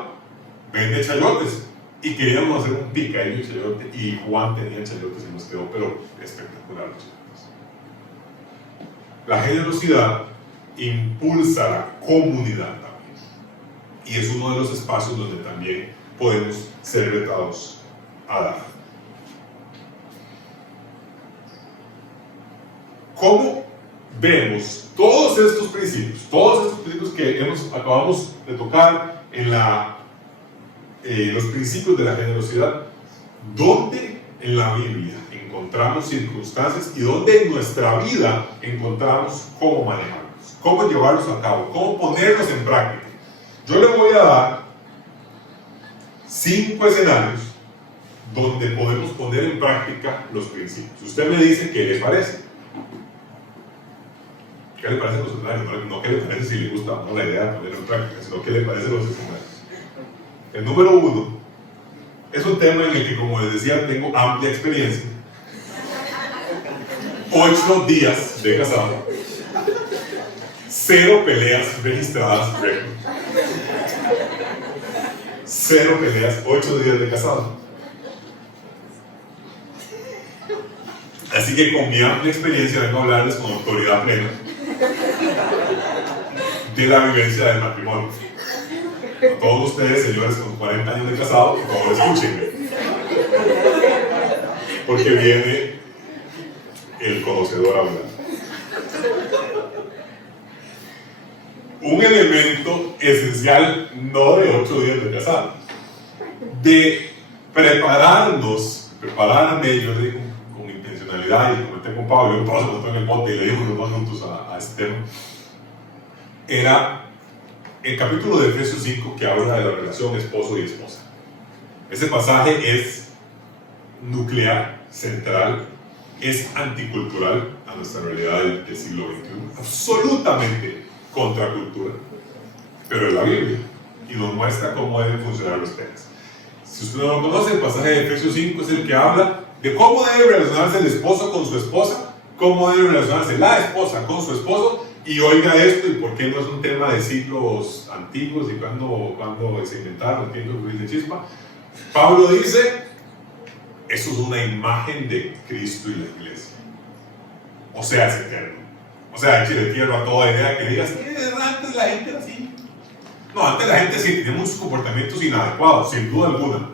vende chayotes y queríamos hacer un picadillo de chayote y Juan tenía chayotes y nos quedó pero espectacular los chayotes. La generosidad impulsa la comunidad también. Y es uno de los espacios donde también podemos ser retados a dar. ¿Cómo vemos todos estos principios que acabamos de tocar en los principios de la generosidad? ¿Dónde en la Biblia encontramos encontramos circunstancias y donde en nuestra vida encontramos cómo manejarlos, cómo llevarlos a cabo, cómo ponerlos en práctica. Yo le voy a dar 5 escenarios donde podemos poner en práctica los principios. Usted me dice qué le parece. ¿Qué le parecen los escenarios? No qué le parece si le gusta o no la idea de ponerlo en práctica, sino qué le parecen los escenarios. El número 1 es un tema en el que, como les decía, tengo amplia experiencia. 8 días de casado, 0 peleas registradas, récord. 0 peleas, 8 días de casado. Así que con mi amplia experiencia vengo a hablarles con autoridad plena de la vivencia del matrimonio. A todos ustedes, señores con 40 años de casado, por favor escúchenme, porque viene el conocedor a hablar. Un elemento esencial, no de 8 días de casado, de prepararme, yo digo con intencionalidad, y comenté con Pablo, yo Pablo se montó en el bote y le dimos los dos juntos a este tema, era el capítulo de Efesios 5 que habla de la relación esposo y esposa. Ese pasaje es nuclear, central, es anticultural a nuestra realidad del siglo XXI, absolutamente contracultura, pero es la Biblia y nos muestra cómo deben funcionar los temas. Si usted no lo conoce, el pasaje de Efesios 5 es el que habla de cómo debe relacionarse el esposo con su esposa, cómo debe relacionarse la esposa con su esposo. Y oiga esto, y por qué no es un tema de siglos antiguos y cuando se inventaron, tiempos de chispa. Pablo dice, eso es una imagen de Cristo y la iglesia. O sea, es eterno. O sea, eche de tierra toda idea que digas, antes la gente era así. No, antes la gente sí tenía muchos comportamientos inadecuados, sin duda alguna.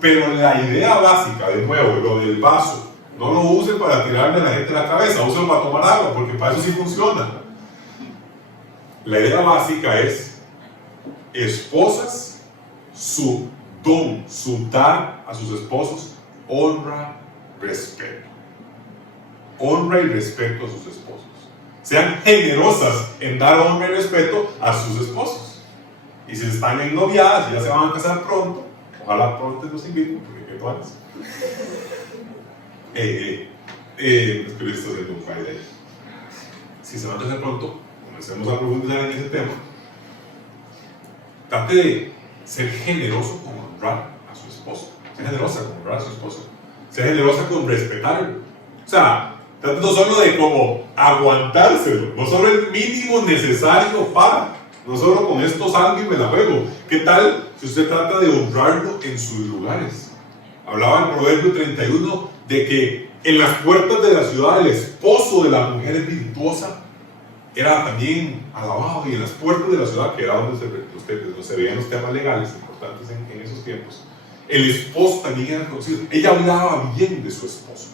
Pero la idea básica, de nuevo, lo del vaso, no lo usen para tirarle a la gente a la cabeza, úsenlo para tomar agua, porque para eso sí funciona. La idea básica es, esposas, su don, su dar a sus esposos, honra, respeto. Honra y respeto a sus esposos. Sean generosas en dar honra y respeto a sus esposos. Y si están ennoviadas y ya se van a casar pronto, ojalá pronto los inviten, porque qué todas. Pero esto es un Friday. Si se van a casar pronto, comencemos a profundizar en ese tema. Trate de ser generoso con honrar a su esposo. Sea generosa con honrar a su esposo. Sea generosa con respetarlo. O sea, trate no solo de como aguantárselo, no solo el mínimo necesario para, no solo con esto salgo y me la juego. ¿Qué tal si usted trata de honrarlo en sus lugares? Hablaba en Proverbio 31 de que en las puertas de la ciudad el esposo de la mujer virtuosa era también alabado, y en las puertas de la ciudad, que era donde se veían los temas legales importantes en esos tiempos, el esposo también era conocido. Ella hablaba bien de su esposo.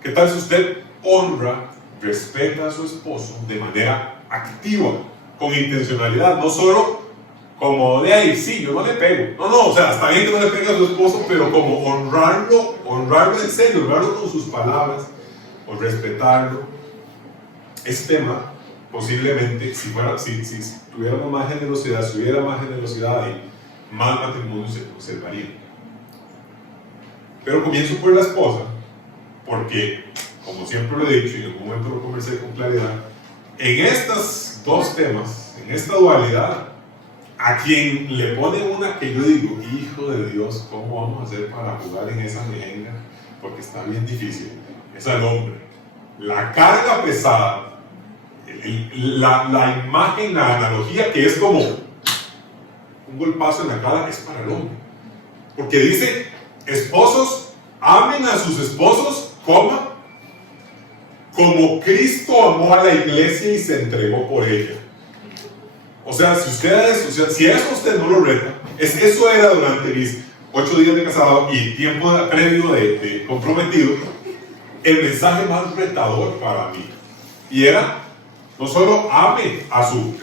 ¿Qué tal si usted honra, respeta a su esposo de manera activa, con intencionalidad, no solo como de ahí, sí, yo no le pego, no, o sea, está bien que no le pegue a su esposo, pero como honrarlo en serio, honrarlo con sus palabras, o respetarlo? Este tema, posiblemente, si tuviéramos más generosidad, si hubiera más generosidad, y más matrimonio se conservaría. Pero comienzo por la esposa, porque, como siempre lo he dicho y en algún momento lo conversé con claridad, en estos dos temas, en esta dualidad, a quien le pone una que yo digo, hijo de Dios, ¿cómo vamos a hacer para jugar en esa mejenga? Porque está bien difícil. Es al hombre. La carga pesada, la imagen, la analogía que es como un golpazo en la cara, es para el hombre. Porque dice, esposos, amen a sus esposos, como Cristo amó a la iglesia y se entregó por ella. O sea, si eso usted no lo reta, eso era durante mis 8 días de casado y tiempo previo de comprometido, el mensaje más retador para mí. Y era, no solo ame a su,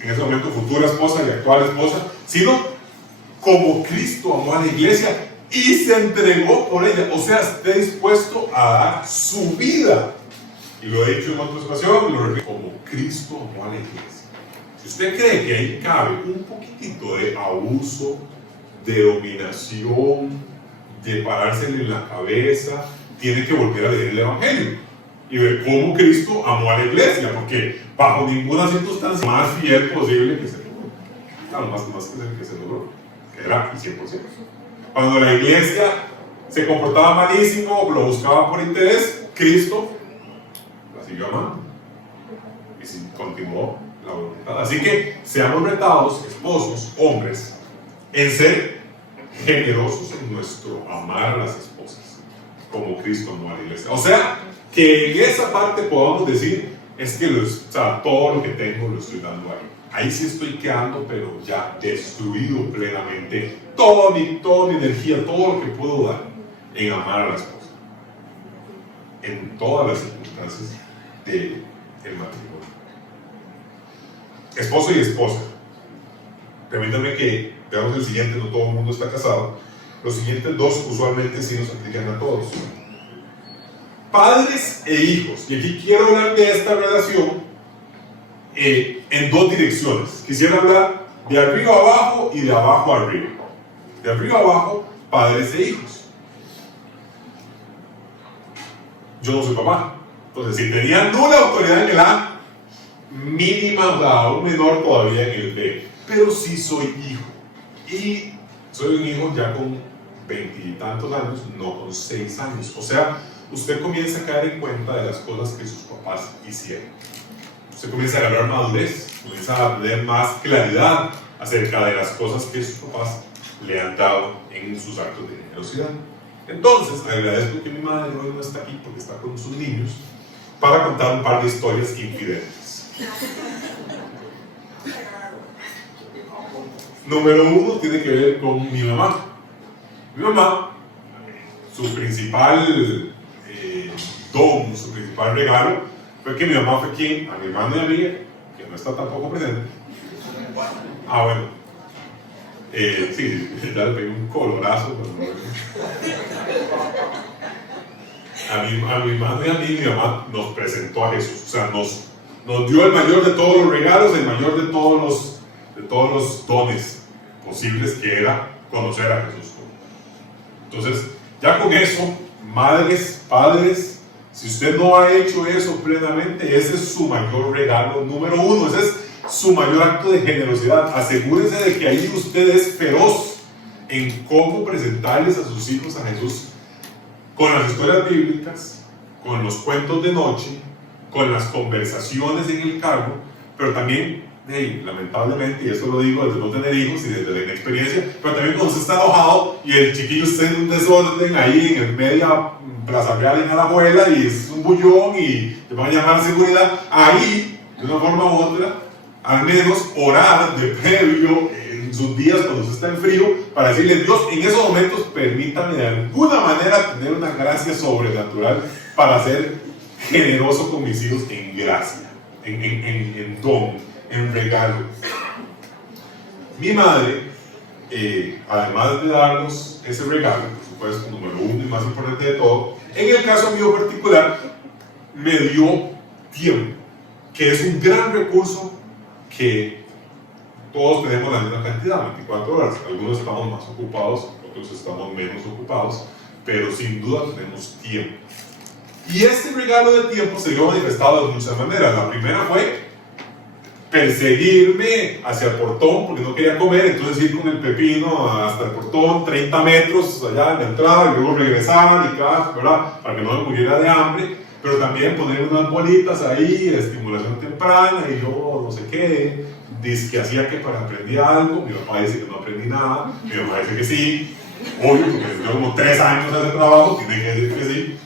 en ese momento, futura esposa y actual esposa, sino como Cristo amó a la iglesia y se entregó por ella. O sea, esté dispuesto a dar su vida. Y lo he dicho en otras ocasiones, lo repito, como Cristo amó a la iglesia. Si usted cree que ahí cabe un poquitito de abuso, de dominación, de parársele en la cabeza, tiene que volver a leer el Evangelio y ver cómo Cristo amó a la iglesia, porque bajo ninguna circunstancia más fiel posible que se logró. Claro, más que se logró, que era el 100%. Cuando la iglesia se comportaba malísimo, lo buscaba por interés, Cristo la siguió amando y continuó la voluntad. Así que seamos retados, esposos, hombres, en ser generosos en nuestro amar a las esposas, como Cristo amó a la iglesia. O sea, que en esa parte podamos decir, es que todo lo que tengo lo estoy dando ahí. Ahí sí estoy quedando, pero ya destruido plenamente. Toda mi energía, todo lo que puedo dar en amar a la esposa. En todas las circunstancias del matrimonio. Esposo y esposa. Permítanme que veamos el siguiente, no todo el mundo está casado. Los siguientes dos usualmente sí nos aplican a todos. Padres e hijos. Y aquí quiero hablar de esta relación en dos direcciones. Quisiera hablar de arriba a abajo y de abajo a arriba. De arriba a abajo, padres e hijos. Yo no soy papá. Entonces, si tenía nula autoridad en el A, mínima, aún menor todavía en el B. Pero sí soy hijo. Y soy un hijo ya con 20 y tantos años, no con 6 años. O sea, usted comienza a caer en cuenta de las cosas que sus papás hicieron. Usted comienza a agarrar madurez, comienza a tener más claridad acerca de las cosas que sus papás le han dado en sus actos de generosidad. Entonces, agradezco que mi madre hoy no está aquí porque está con sus niños para contar un par de historias infidentes. Número 1 tiene que ver con mi mamá. Mi mamá, su principal don, su principal regalo, fue que mi mamá fue quien, a mi hermano y a mí, que no está tampoco presente. Bueno. Sí, ya le pegué un colorazo. A mi hermano y a mí, mi mamá nos presentó a Jesús. O sea, nos dio el mayor de todos los regalos, el mayor de todos los dones posibles, que era conocer a Jesús. Entonces, ya con eso, madres, padres, si usted no ha hecho eso plenamente, ese es su mayor regalo número 1, ese es su mayor acto de generosidad. Asegúrese de que ahí usted es feroz en cómo presentarles a sus hijos a Jesús, con las historias bíblicas, con los cuentos de noche, con las conversaciones en el carro, pero también, lamentablemente, y esto lo digo desde no tener hijos y desde la inexperiencia, pero también cuando usted está enojado y el chiquillo está en un desorden ahí en el media Plaza Real en Alajuela y es un bullón y te van a llamar a seguridad, ahí, de una forma u otra, al menos orar de previo en sus días cuando usted está en frío, para decirle: Dios, en esos momentos permítame de alguna manera tener una gracia sobrenatural para ser generoso con mis hijos en gracia, en don, en regalo. Mi madre, además de darnos ese regalo, por supuesto, número 1 y más importante de todo, en el caso mío particular, me dio tiempo, que es un gran recurso que todos tenemos la misma cantidad, 24 horas. Algunos estamos más ocupados, otros estamos menos ocupados, pero sin duda tenemos tiempo. Y este regalo de tiempo se vio manifestado de muchas maneras. La primera fue perseguirme hacia el portón porque no quería comer, entonces ir con el pepino hasta el portón, 30 metros allá en la entrada, y luego regresar, ¿verdad? Para que no me muriera de hambre, pero también poner unas bolitas ahí, estimulación temprana, y yo no sé qué, dice que hacía que para aprender algo. Mi papá dice que no aprendí nada, mi mamá dice que sí, obvio, porque tengo como 3 años de ese trabajo, tiene que decir que sí,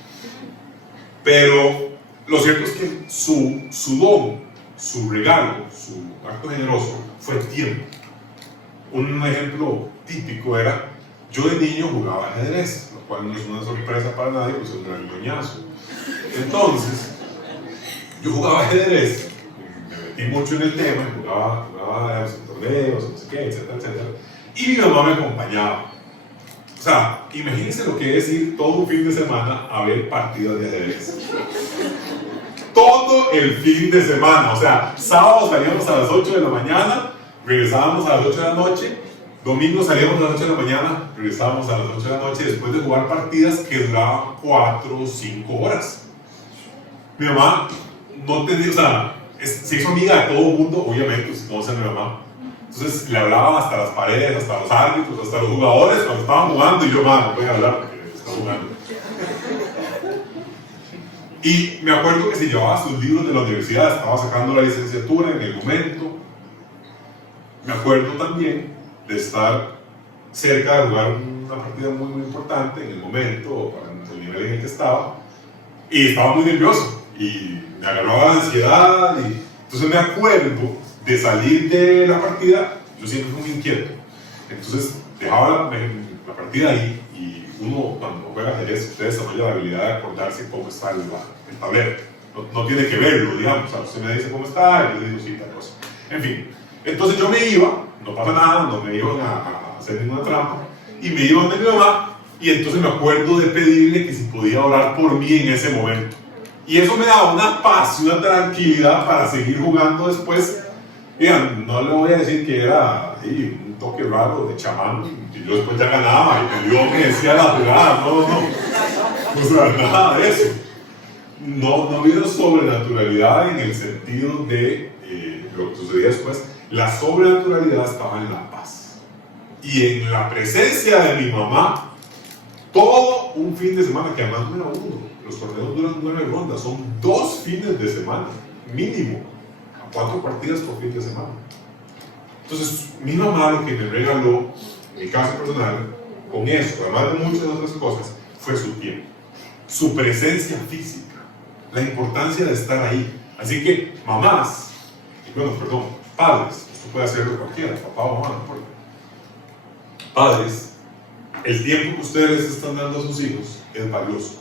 pero lo cierto es que su don, su regalo, su acto generoso fue el tiempo. Un ejemplo típico era, yo de niño jugaba ajedrez, lo cual no es una sorpresa para nadie, pues es un gran ñoñazo. Entonces, yo jugaba ajedrez, me metí mucho en el tema, jugaba torneos, no sé qué, etcétera, etcétera, y mi mamá me acompañaba. O sea, imagínense lo que es ir todo un fin de semana a ver partidas de ajedrez. Todo el fin de semana, o sea, sábado salíamos a las 8 de la mañana, regresábamos a las 8 de la noche, domingo salíamos a las 8 de la mañana, regresábamos a las 8 de la noche después de jugar partidas que duraban 4 o 5 horas. Mi mamá no tenía, o sea, se hizo amiga de todo el mundo, obviamente, pues conoce a mi mamá. Entonces le hablaban hasta las paredes, hasta los árbitros, hasta los jugadores cuando estaban jugando, y yo, mamá, no voy a hablar porque está jugando. Y me acuerdo que se llevaba sus libros de la universidad, estaba sacando la licenciatura en el momento. Me acuerdo también de estar cerca de jugar una partida muy, muy importante en el momento, para el nivel en el que estaba, y estaba muy nervioso, y me agarraba la ansiedad, y entonces me acuerdo de salir de la partida. Yo siempre fui muy inquieto, entonces dejaba la partida ahí, y uno cuando juega ajedrez, usted desarrolla la habilidad de acordarse cómo está el tablero, no tiene que verlo, digamos, o sea, usted me dice cómo está, y yo le digo sí, tal cosa, en fin. Entonces yo me iba, no pasa nada, no me iban a hacer ninguna trampa, y me iba donde mi mamá, y entonces me acuerdo de pedirle que si podía orar por mí en ese momento. Y eso me daba una paz y una tranquilidad para seguir jugando después. Vean, no le voy a decir que era un toque raro de chamán, y yo después ya ganaba, y Dios me decía la jugada, no, o sea, nada de eso. No hubiera sobrenaturalidad en el sentido de lo que sucedía después. La sobrenaturalidad estaba en la paz y en la presencia de mi mamá. Todo un fin de semana, que además no era uno, los torneos duran 9 rondas, son 2 fines de semana mínimo, a 4 partidas por fin de semana. Entonces mi mamá lo que me regaló, en mi caso personal, con eso, además de muchas otras cosas, fue su tiempo, su presencia física, la importancia de estar ahí. Así que mamás, padres, esto puede hacerlo cualquiera, papá o mamá, no importa. Padres, el tiempo que ustedes les están dando a sus hijos es valioso.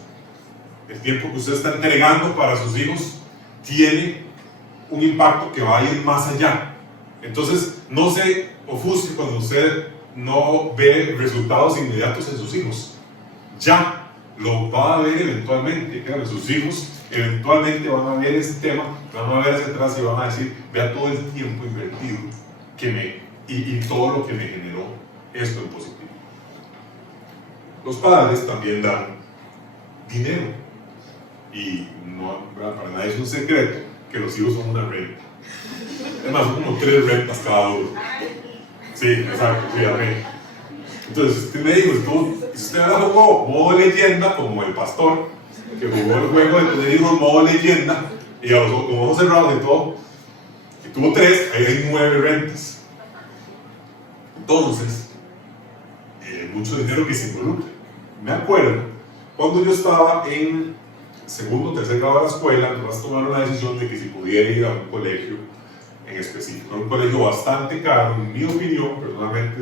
El tiempo que usted está entregando para sus hijos tiene un impacto que va a ir más allá. Entonces, no se ofusque cuando usted no ve resultados inmediatos en sus hijos. Ya lo va a ver eventualmente. Claro, sus hijos eventualmente van a ver ese tema, van a ver hacia atrás y van a decir: vea todo el tiempo invertido y todo lo que me generó esto en positivo. Los padres también dan dinero, y para nadie es un secreto que los hijos son una renta. Además, son como 3 rentas cada uno. Sí, exacto, sí, amén. Entonces, usted me dijo, si usted ahora jugó modo leyenda, como el pastor, que jugó el juego de tener hijos modo leyenda, y con ojos cerrados y todo, y tuvo 3, ahí hay 9 rentas. Entonces, mucho dinero que se involucra. Me acuerdo cuando yo estaba en segundo o tercer grado de la escuela, nos tomaron la decisión de que si pudiera ir a un colegio en específico. Era un colegio bastante caro, en mi opinión, personalmente.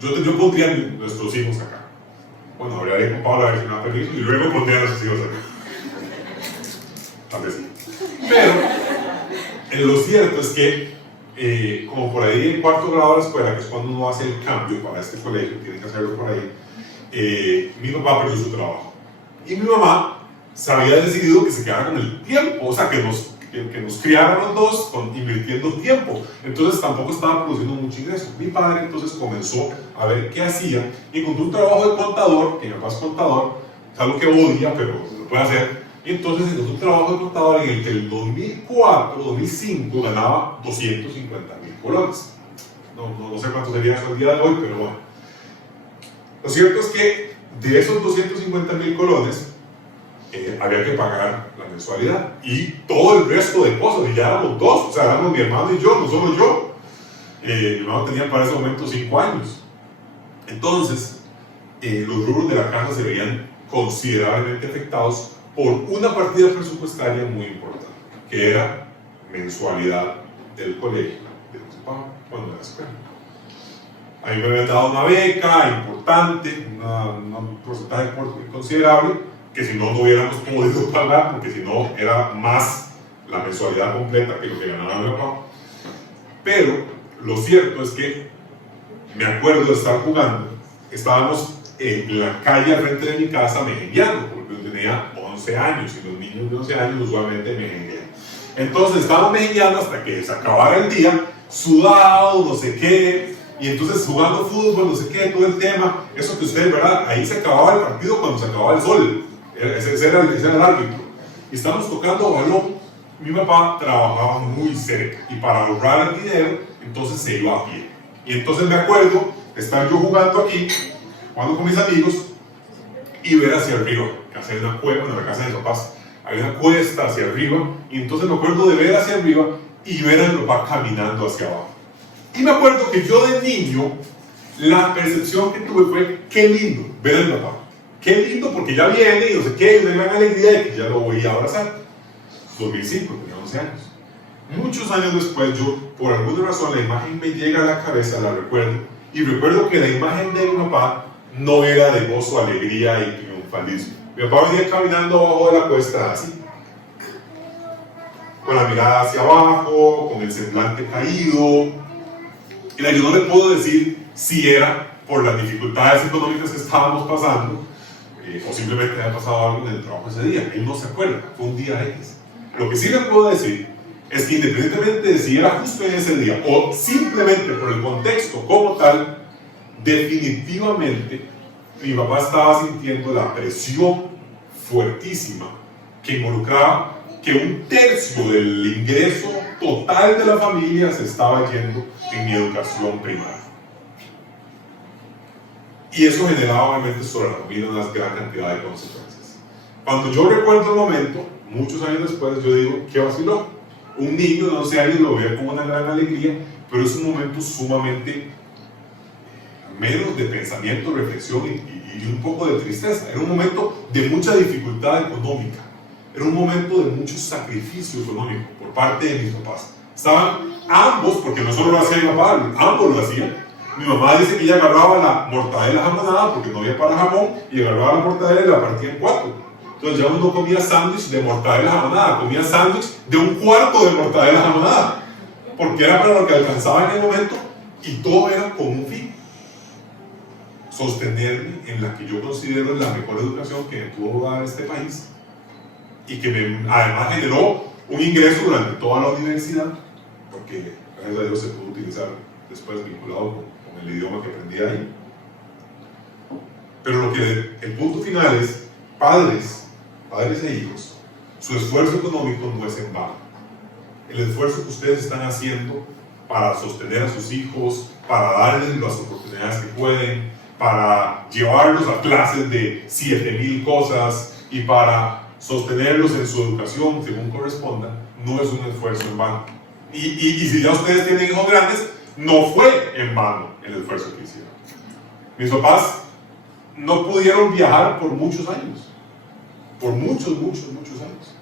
Yo pondría a nuestros hijos acá. Bueno, hablaría con Pablo a ver si me da permiso, y luego pondría a nuestros hijos acá. Tal vez sí. Pero lo cierto es que como por ahí en cuarto grado de la escuela, que es cuando uno hace el cambio para este colegio, tiene que hacerlo por ahí, mi papá perdió su trabajo. Y mi mamá se había decidido que se quedara con el tiempo, o sea, que nos criaran los dos invirtiendo tiempo. Entonces tampoco estaba produciendo mucho ingreso. Mi padre entonces comenzó a ver qué hacía y encontró un trabajo de contador, que mi papá es contador, es algo que odia, pero lo puede hacer. Y entonces encontró un trabajo de contador en el que el 2004-2005 ganaba 250,000 colones. No sé cuánto sería eso el día de hoy, pero bueno. Lo cierto es que de esos 250,000 colones había que pagar la mensualidad y todo el resto de cosas, y ya éramos 2, o sea, éramos mi hermano y yo, no solo yo. Mi hermano tenía para ese momento 5 años. Entonces, los rubros de la casa se veían considerablemente afectados por una partida presupuestaria muy importante, que era mensualidad del colegio de los papás, de la escuela. A mí me habían dado una beca importante, un porcentaje considerable, que si no hubiéramos podido pagar, porque si no era más la mensualidad completa que lo que ganaba mi papá. Pero lo cierto es que me acuerdo de estar jugando, estábamos en la calle al frente de mi casa mejengueando, porque yo tenía 11 años y los niños de 11 años usualmente mejenguean. Entonces estábamos mejengueando hasta que se acabara el día, sudado, no sé qué, y entonces jugando fútbol, no sé qué, todo el tema, eso que ustedes, ¿verdad? Ahí se acababa el partido cuando se acababa el sol, ese era el árbitro. Y estábamos tocando balón, mi papá trabajaba muy cerca y para ahorrar el dinero, entonces se iba a pie. Y entonces me acuerdo estar yo jugando aquí, jugando con mis amigos y ver hacia arriba, que hacia una cueva, en la casa de mis papás, había una cuesta hacia arriba, y entonces me acuerdo de ver hacia arriba y ver a mi papá caminando hacia abajo. Y me acuerdo que yo de niño, la percepción que tuve fue, qué lindo ver a mi papá. Qué lindo porque ya viene y no sé qué, y una gran alegría de que ya lo voy a abrazar. 2005, tenía 11 años. Muchos años después, yo, por alguna razón, la imagen me llega a la cabeza, la recuerdo, y recuerdo que la imagen de mi papá no era de gozo, alegría y triunfalismo. Mi papá venía caminando abajo de la cuesta así, con la mirada hacia abajo, con el semblante caído. Y yo no le puedo decir si era por las dificultades económicas que estábamos pasando, o simplemente había pasado algo en el trabajo ese día. Él no se acuerda, fue un día X. Lo que sí le puedo decir es que independientemente de si era justo en ese día o simplemente por el contexto como tal, definitivamente mi papá estaba sintiendo la presión fuertísima que involucraba que un tercio del ingreso total de la familia se estaba yendo en mi educación primaria. Y eso generaba obviamente sobre la familia una gran cantidad de consecuencias. Cuando yo recuerdo el momento, muchos años después, yo digo, qué vaciló. Un niño de 11 años lo ve con una gran alegría, pero es un momento sumamente menos de pensamiento, reflexión y un poco de tristeza. Era un momento de mucha dificultad económica. Era un momento de mucho sacrificio económico por parte de mis papás. Estaban ambos, porque no solo lo hacía mi papá, ambos lo hacían. Mi mamá dice que ella agarraba la mortadela jamonada porque no había para jamón, y agarraba la mortadela y la partía en 4. Entonces ya uno comía sándwich de mortadela jamonada, comía sándwich de un cuarto de mortadela jamonada, porque era para lo que alcanzaba en el momento, y todo era con un fin: sostenerme en la que yo considero la mejor educación que me pudo dar este país, y que además generó un ingreso durante toda la universidad, porque gracias a Dios se pudo utilizar después vinculado con el idioma que aprendí ahí. Pero el punto final es, padres e hijos, su esfuerzo económico no es en vano. El esfuerzo que ustedes están haciendo para sostener a sus hijos, para darles las oportunidades que pueden, para llevarlos a clases de 7,000 cosas y para sostenerlos en su educación según corresponda, no es un esfuerzo en vano. Y si ya ustedes tienen hijos grandes, no fue en vano el esfuerzo que hicieron. Mis papás no pudieron viajar por muchos años. Por muchos años.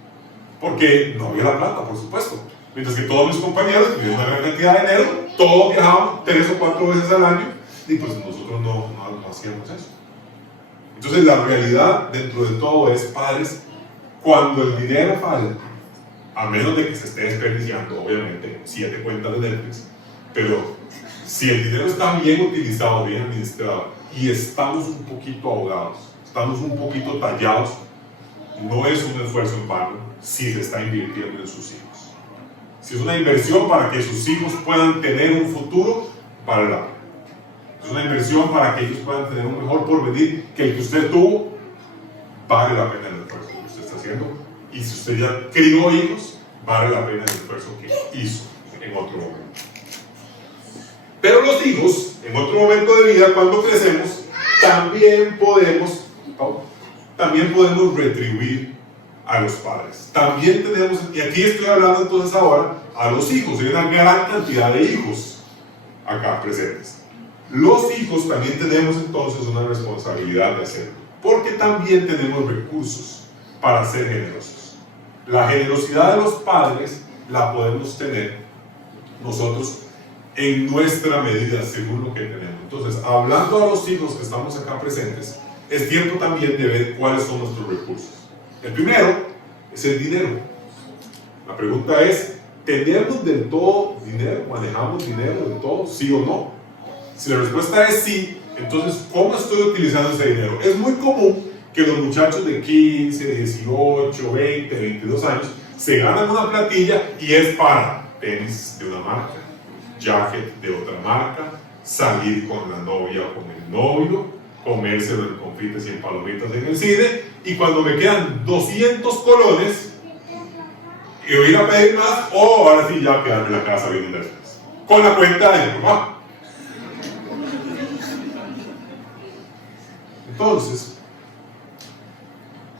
Porque no había la plata, por supuesto. Mientras que todos mis compañeros tenían una gran cantidad de dinero, todos viajaban 3 o 4 veces al año, y pues nosotros no hacíamos eso. Entonces la realidad dentro de todo es, padres, cuando el dinero falta, a menos de que se esté desperdiciando, obviamente, 7 cuentas de Netflix, pero si el dinero está bien utilizado, bien administrado, y estamos un poquito ahogados, estamos un poquito tallados, no es un esfuerzo en vano si se está invirtiendo en sus hijos. Si es una inversión para que sus hijos puedan tener un futuro, vale la pena. Es una inversión para que ellos puedan tener un mejor porvenir que el que usted tuvo, vale la pena el esfuerzo que usted está haciendo. Y si usted ya crió hijos, vale la pena el esfuerzo que hizo en otro momento. Pero los hijos, en otro momento de vida, cuando crecemos, también podemos retribuir a los padres. También tenemos, y aquí estoy hablando entonces ahora a los hijos, hay una gran cantidad de hijos acá presentes. Los hijos también tenemos entonces una responsabilidad de hacerlo, porque también tenemos recursos para ser generosos. La generosidad de los padres la podemos tener nosotros en nuestra medida, según lo que tenemos. Entonces, hablando a los hijos que estamos acá presentes, es tiempo también de ver cuáles son nuestros recursos. El primero es el dinero. La pregunta es, ¿tenemos del todo dinero? ¿Manejamos dinero del todo? ¿Sí o no? Si la respuesta es sí, Entonces, ¿cómo estoy utilizando ese dinero? Es muy común que los muchachos de 15, 18, 20, 22 años se ganan una platilla y es para tenis de una marca, jacket de otra marca, salir con la novia o con el novio, comérselo en confites y en palomitas en el cine, y cuando me quedan 200 colones, y voy a ir a pedir más, o ahora sí ya quedarme en la casa viendo Netflix, con la cuenta de mi papá. Entonces,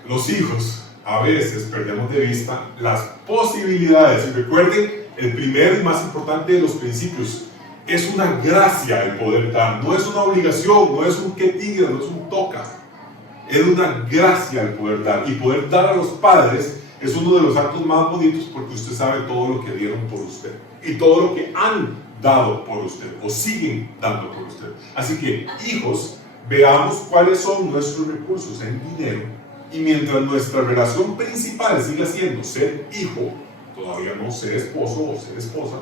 los hijos a veces perdemos de vista las posibilidades. Y recuerden, el primer y más importante de los principios, es una gracia el poder dar, no es una obligación, no es un que tigre, no es un toca. Es una gracia el poder dar. Y poder dar a los padres es uno de los actos más bonitos porque usted sabe todo lo que dieron por usted y todo lo que han dado por usted o siguen dando por usted. Así que, hijos, veamos cuáles son nuestros recursos en dinero, y mientras nuestra relación principal siga siendo ser hijo, todavía no ser esposo o ser esposa,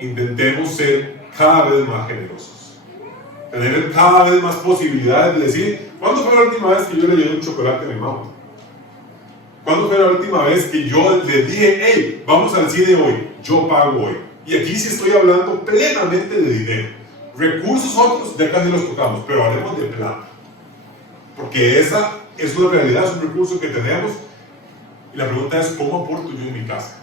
intentemos ser cada vez más generosos, tener cada vez más posibilidades de decir: ¿cuándo fue la última vez que yo le llevé un chocolate a mi mamá? ¿Cuándo fue la última vez que yo le dije: hey, vamos al cine hoy, yo pago hoy? Y aquí sí estoy hablando plenamente de dinero. Recursos otros ya casi los tocamos, pero hablemos de plata, porque esa es una realidad, es un recurso que tenemos. Y la pregunta es: ¿cómo aporto yo en mi casa?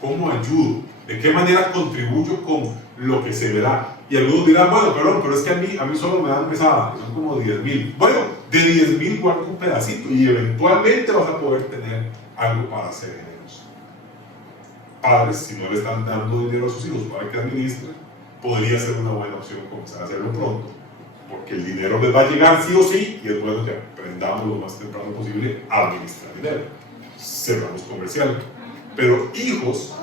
¿Cómo ayudo? ¿De qué manera contribuyo con lo que se me da? Y algunos dirán: bueno, perdón, pero es que a mí solo me dan pesada, son como 10,000. Bueno, de 10,000 guarda un pedacito y eventualmente vas a poder tener algo para ser generoso. Padres, si no le están dando dinero a sus hijos para que administren, podría ser una buena opción comenzar a hacerlo pronto, porque el dinero les va a llegar sí o sí, y es bueno que aprendamos lo más temprano posible a administrar dinero. Cerramos comercial. Pero hijos,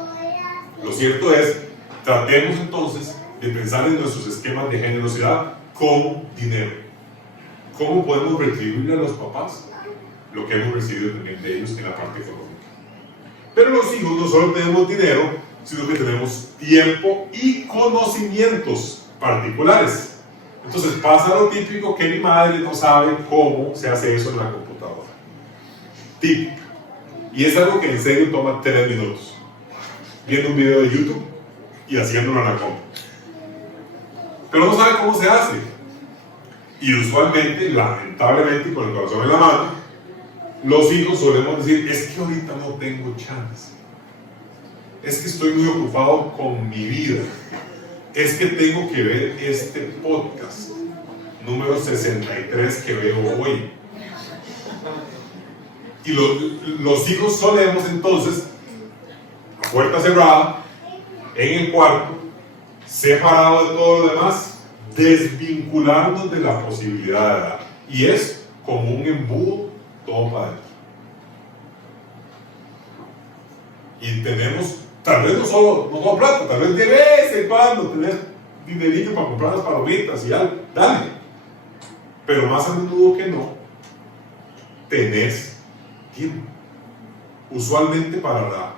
lo cierto es, tratemos entonces de pensar en nuestros esquemas de generosidad con dinero. ¿Cómo podemos retribuirle a los papás lo que hemos recibido también de ellos en la parte económica? Pero los hijos no solo tenemos dinero, sino que tenemos tiempo y conocimientos particulares. Entonces pasa lo típico que mi madre no sabe cómo se hace eso en la computadora. Típico. Y es algo que en serio toma 3 minutos. Viendo un video de YouTube y haciéndolo en la compu. Pero no sabe cómo se hace. Y usualmente, lamentablemente y con el corazón en la mano, los hijos solemos decir: es que ahorita no tengo chance. Es que estoy muy ocupado con mi vida. Es que tengo que ver este podcast número 63 que veo hoy. Y los hijos solemos entonces, a puerta cerrada, en el cuarto, separado de todo lo demás, desvincularnos de la posibilidad de dar. Y es como un embudo todo para adentro. Y tenemos, tal vez no solo plata, tal vez de vez en cuando tener dinerillo para comprar las palomitas y algo, dale. Pero más a menudo que no, tenés tiempo. Usualmente para dar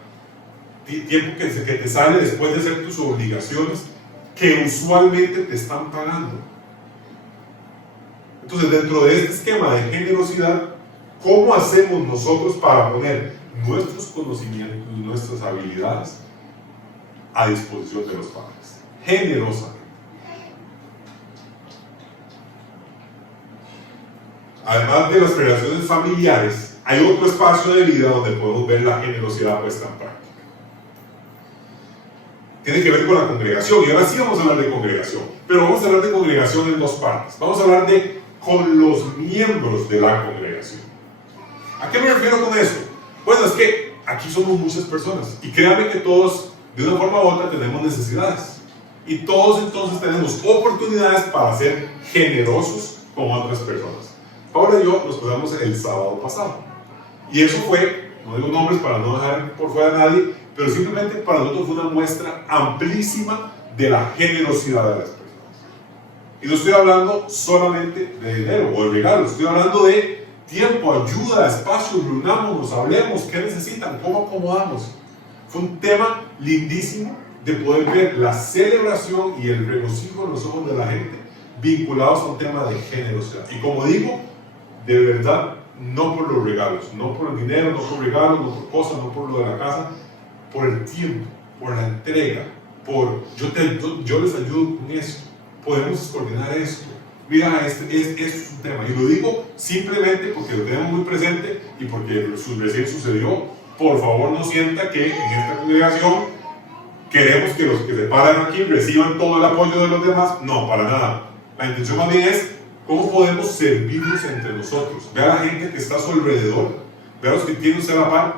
tiempo que te sale después de hacer tus obligaciones que usualmente te están pagando. Entonces, dentro de este esquema de generosidad, ¿cómo hacemos nosotros para poner nuestros conocimientos y nuestras habilidades a disposición de los padres? Generosamente. Además de las relaciones familiares, hay otro espacio de vida donde podemos ver la generosidad puesta en práctica. Tiene que ver con la congregación, y ahora sí vamos a hablar de congregación, pero vamos a hablar de congregación en 2 partes. Vamos a hablar de con los miembros de la congregación. ¿A qué me refiero con eso? Bueno, es que aquí somos muchas personas, y créanme que todos, de una forma u otra, tenemos necesidades, y todos entonces tenemos oportunidades para ser generosos con otras personas. Paula y yo nos casamos el sábado pasado, y eso fue, no digo nombres para no dejar por fuera a nadie, pero simplemente para nosotros fue una muestra amplísima de la generosidad de las personas. Y no estoy hablando solamente de dinero o de regalos, estoy hablando de tiempo, ayuda, espacio, reunámonos, hablemos, qué necesitan, cómo acomodamos. Fue un tema lindísimo de poder ver la celebración y el regocijo en los ojos de la gente vinculados a un tema de generosidad. Y como digo, de verdad, no por los regalos, no por el dinero, no por regalos, no por cosas, no por lo de la casa, por el tiempo, por la entrega, por yo les ayudo con esto, podemos coordinar esto. Mira, esto es un tema, y lo digo simplemente porque lo tenemos muy presente y porque recién sucedió. Por favor, no sienta que en esta congregación queremos que los que se paran aquí reciban todo el apoyo de los demás. No, para nada. La intención más bien es cómo podemos servirnos entre nosotros. Ve a la gente que está a su alrededor, ve a los que tienen usted a la par,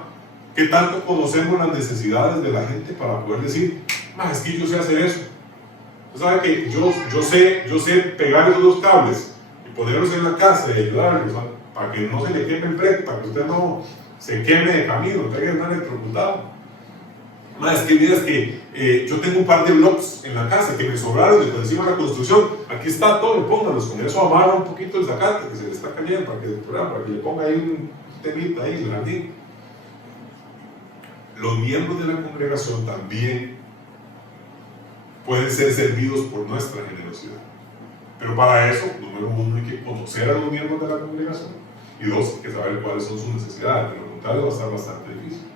qué tanto conocemos las necesidades de la gente para poder decir, es que yo sé hacer eso. Usted sabe que yo sé pegar esos dos cables y ponerlos en la casa y ayudarlos para que no se le queme el frente, para que usted no se queme de camino, traiga una electrocutada. Es que miras que yo tengo un par de blogs en la casa que me sobraron de encima de la construcción. Aquí está todo, póngalos. Con eso amarra un poquito el zacate que se le está cayendo para que le ponga ahí un temita ahí, un jardín. Los miembros de la congregación también pueden ser servidos por nuestra generosidad. Pero para eso, número uno, hay que conocer a los miembros de la congregación. Y dos, hay que saber cuáles son sus necesidades. De lo contrario, va a estar bastante difícil.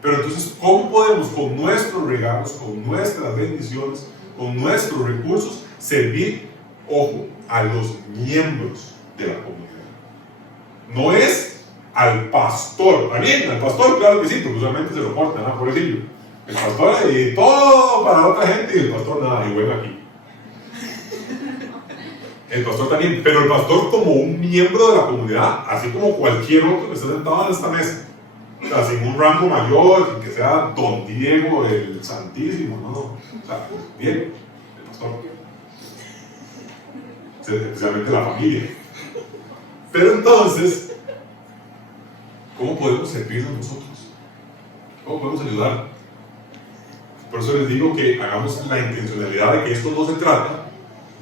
Pero entonces, ¿cómo podemos con nuestros regalos, con nuestras bendiciones, con nuestros recursos, servir, ojo, a los miembros de la comunidad? No es al pastor, ¿también? Al pastor, claro que sí, porque usualmente se lo cortan, ¿no? Por ejemplo, el pastor y todo para otra gente y el pastor nada, y vuelve aquí. El pastor también, pero el pastor como un miembro de la comunidad, así como cualquier otro que esté sentado en esta mesa. O sea, sin un rango mayor, que sea Don Diego, el Santísimo, no. O sea, Diego, el pastor. Especialmente la familia. Pero entonces, ¿cómo podemos servirnos nosotros? ¿Cómo podemos ayudar? Por eso les digo que hagamos la intencionalidad de que esto no se trata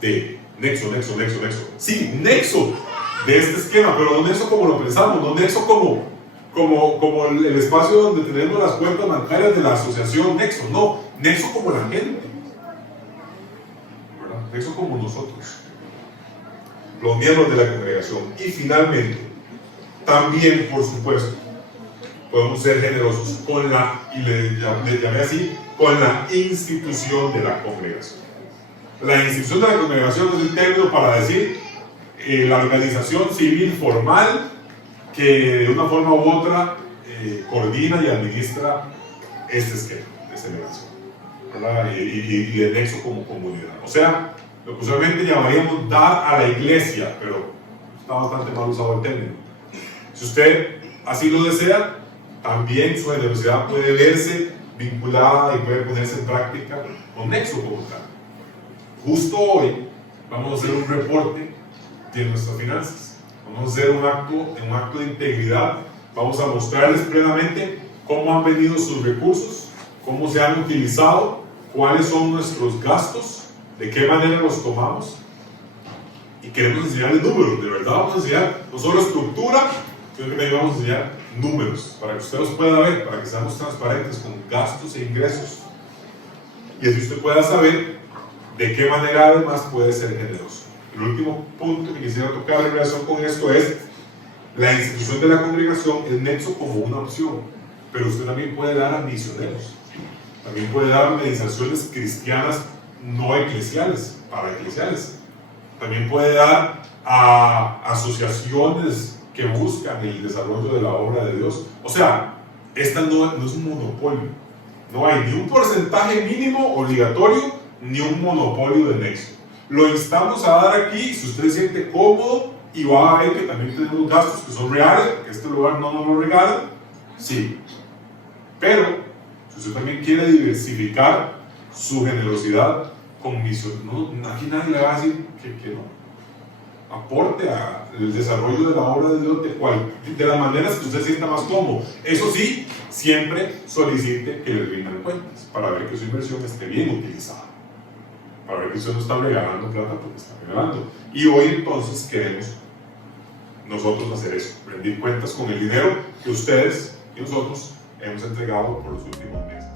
de nexo. Sí, nexo de este esquema, pero no nexo como lo pensamos, no nexo como el espacio donde tenemos las cuentas bancarias de la asociación Nexo, no, Nexo como la gente, ¿verdad? Nexo como nosotros, los miembros de la congregación. Y finalmente, también, por supuesto, podemos ser generosos con y le llamé así, con la institución de la congregación. La institución de la congregación es el término para decir la organización civil formal que de una forma u otra coordina y administra este esquema, esta negación, ¿verdad? Y de nexo como comunidad. O sea, lo que usualmente llamaríamos dar a la iglesia, pero está bastante mal usado el término. Si usted así lo desea, también su generosidad puede verse vinculada y puede ponerse en práctica con nexo como tal. Justo hoy vamos a hacer un reporte de nuestras finanzas. Vamos a hacer un acto de integridad. Vamos a mostrarles plenamente cómo han venido sus recursos, cómo se han utilizado, cuáles son nuestros gastos, de qué manera los tomamos. Y queremos enseñarles números, de verdad vamos a enseñar no solo estructura, sino que también vamos a enseñar números, para que usted los pueda ver, para que seamos transparentes con gastos e ingresos. Y así usted pueda saber de qué manera además puede ser generoso. El último punto que quisiera tocar en relación con esto es la institución de la congregación, el nexo como una opción, pero usted también puede dar a misioneros, también puede dar organizaciones cristianas no eclesiales, para eclesiales, también puede dar a asociaciones que buscan el desarrollo de la obra de Dios. O sea, esta no es un monopolio, no hay ni un porcentaje mínimo obligatorio ni un monopolio de nexo. Lo instamos a dar aquí, si usted se siente cómodo y va a ver que también tenemos gastos que son reales, que este lugar no nos lo regala, sí. Pero, si usted también quiere diversificar su generosidad con misión, aquí nadie le va a decir que no. Aporte al desarrollo de la obra de Dios de las maneras que usted sienta más cómodo. Eso sí, siempre solicite que le rindan cuentas para ver que su inversión esté bien utilizada, para ver que usted no está regalando plata porque está regalando. Y hoy entonces queremos nosotros hacer eso, rendir cuentas con el dinero que ustedes y nosotros hemos entregado por los últimos meses.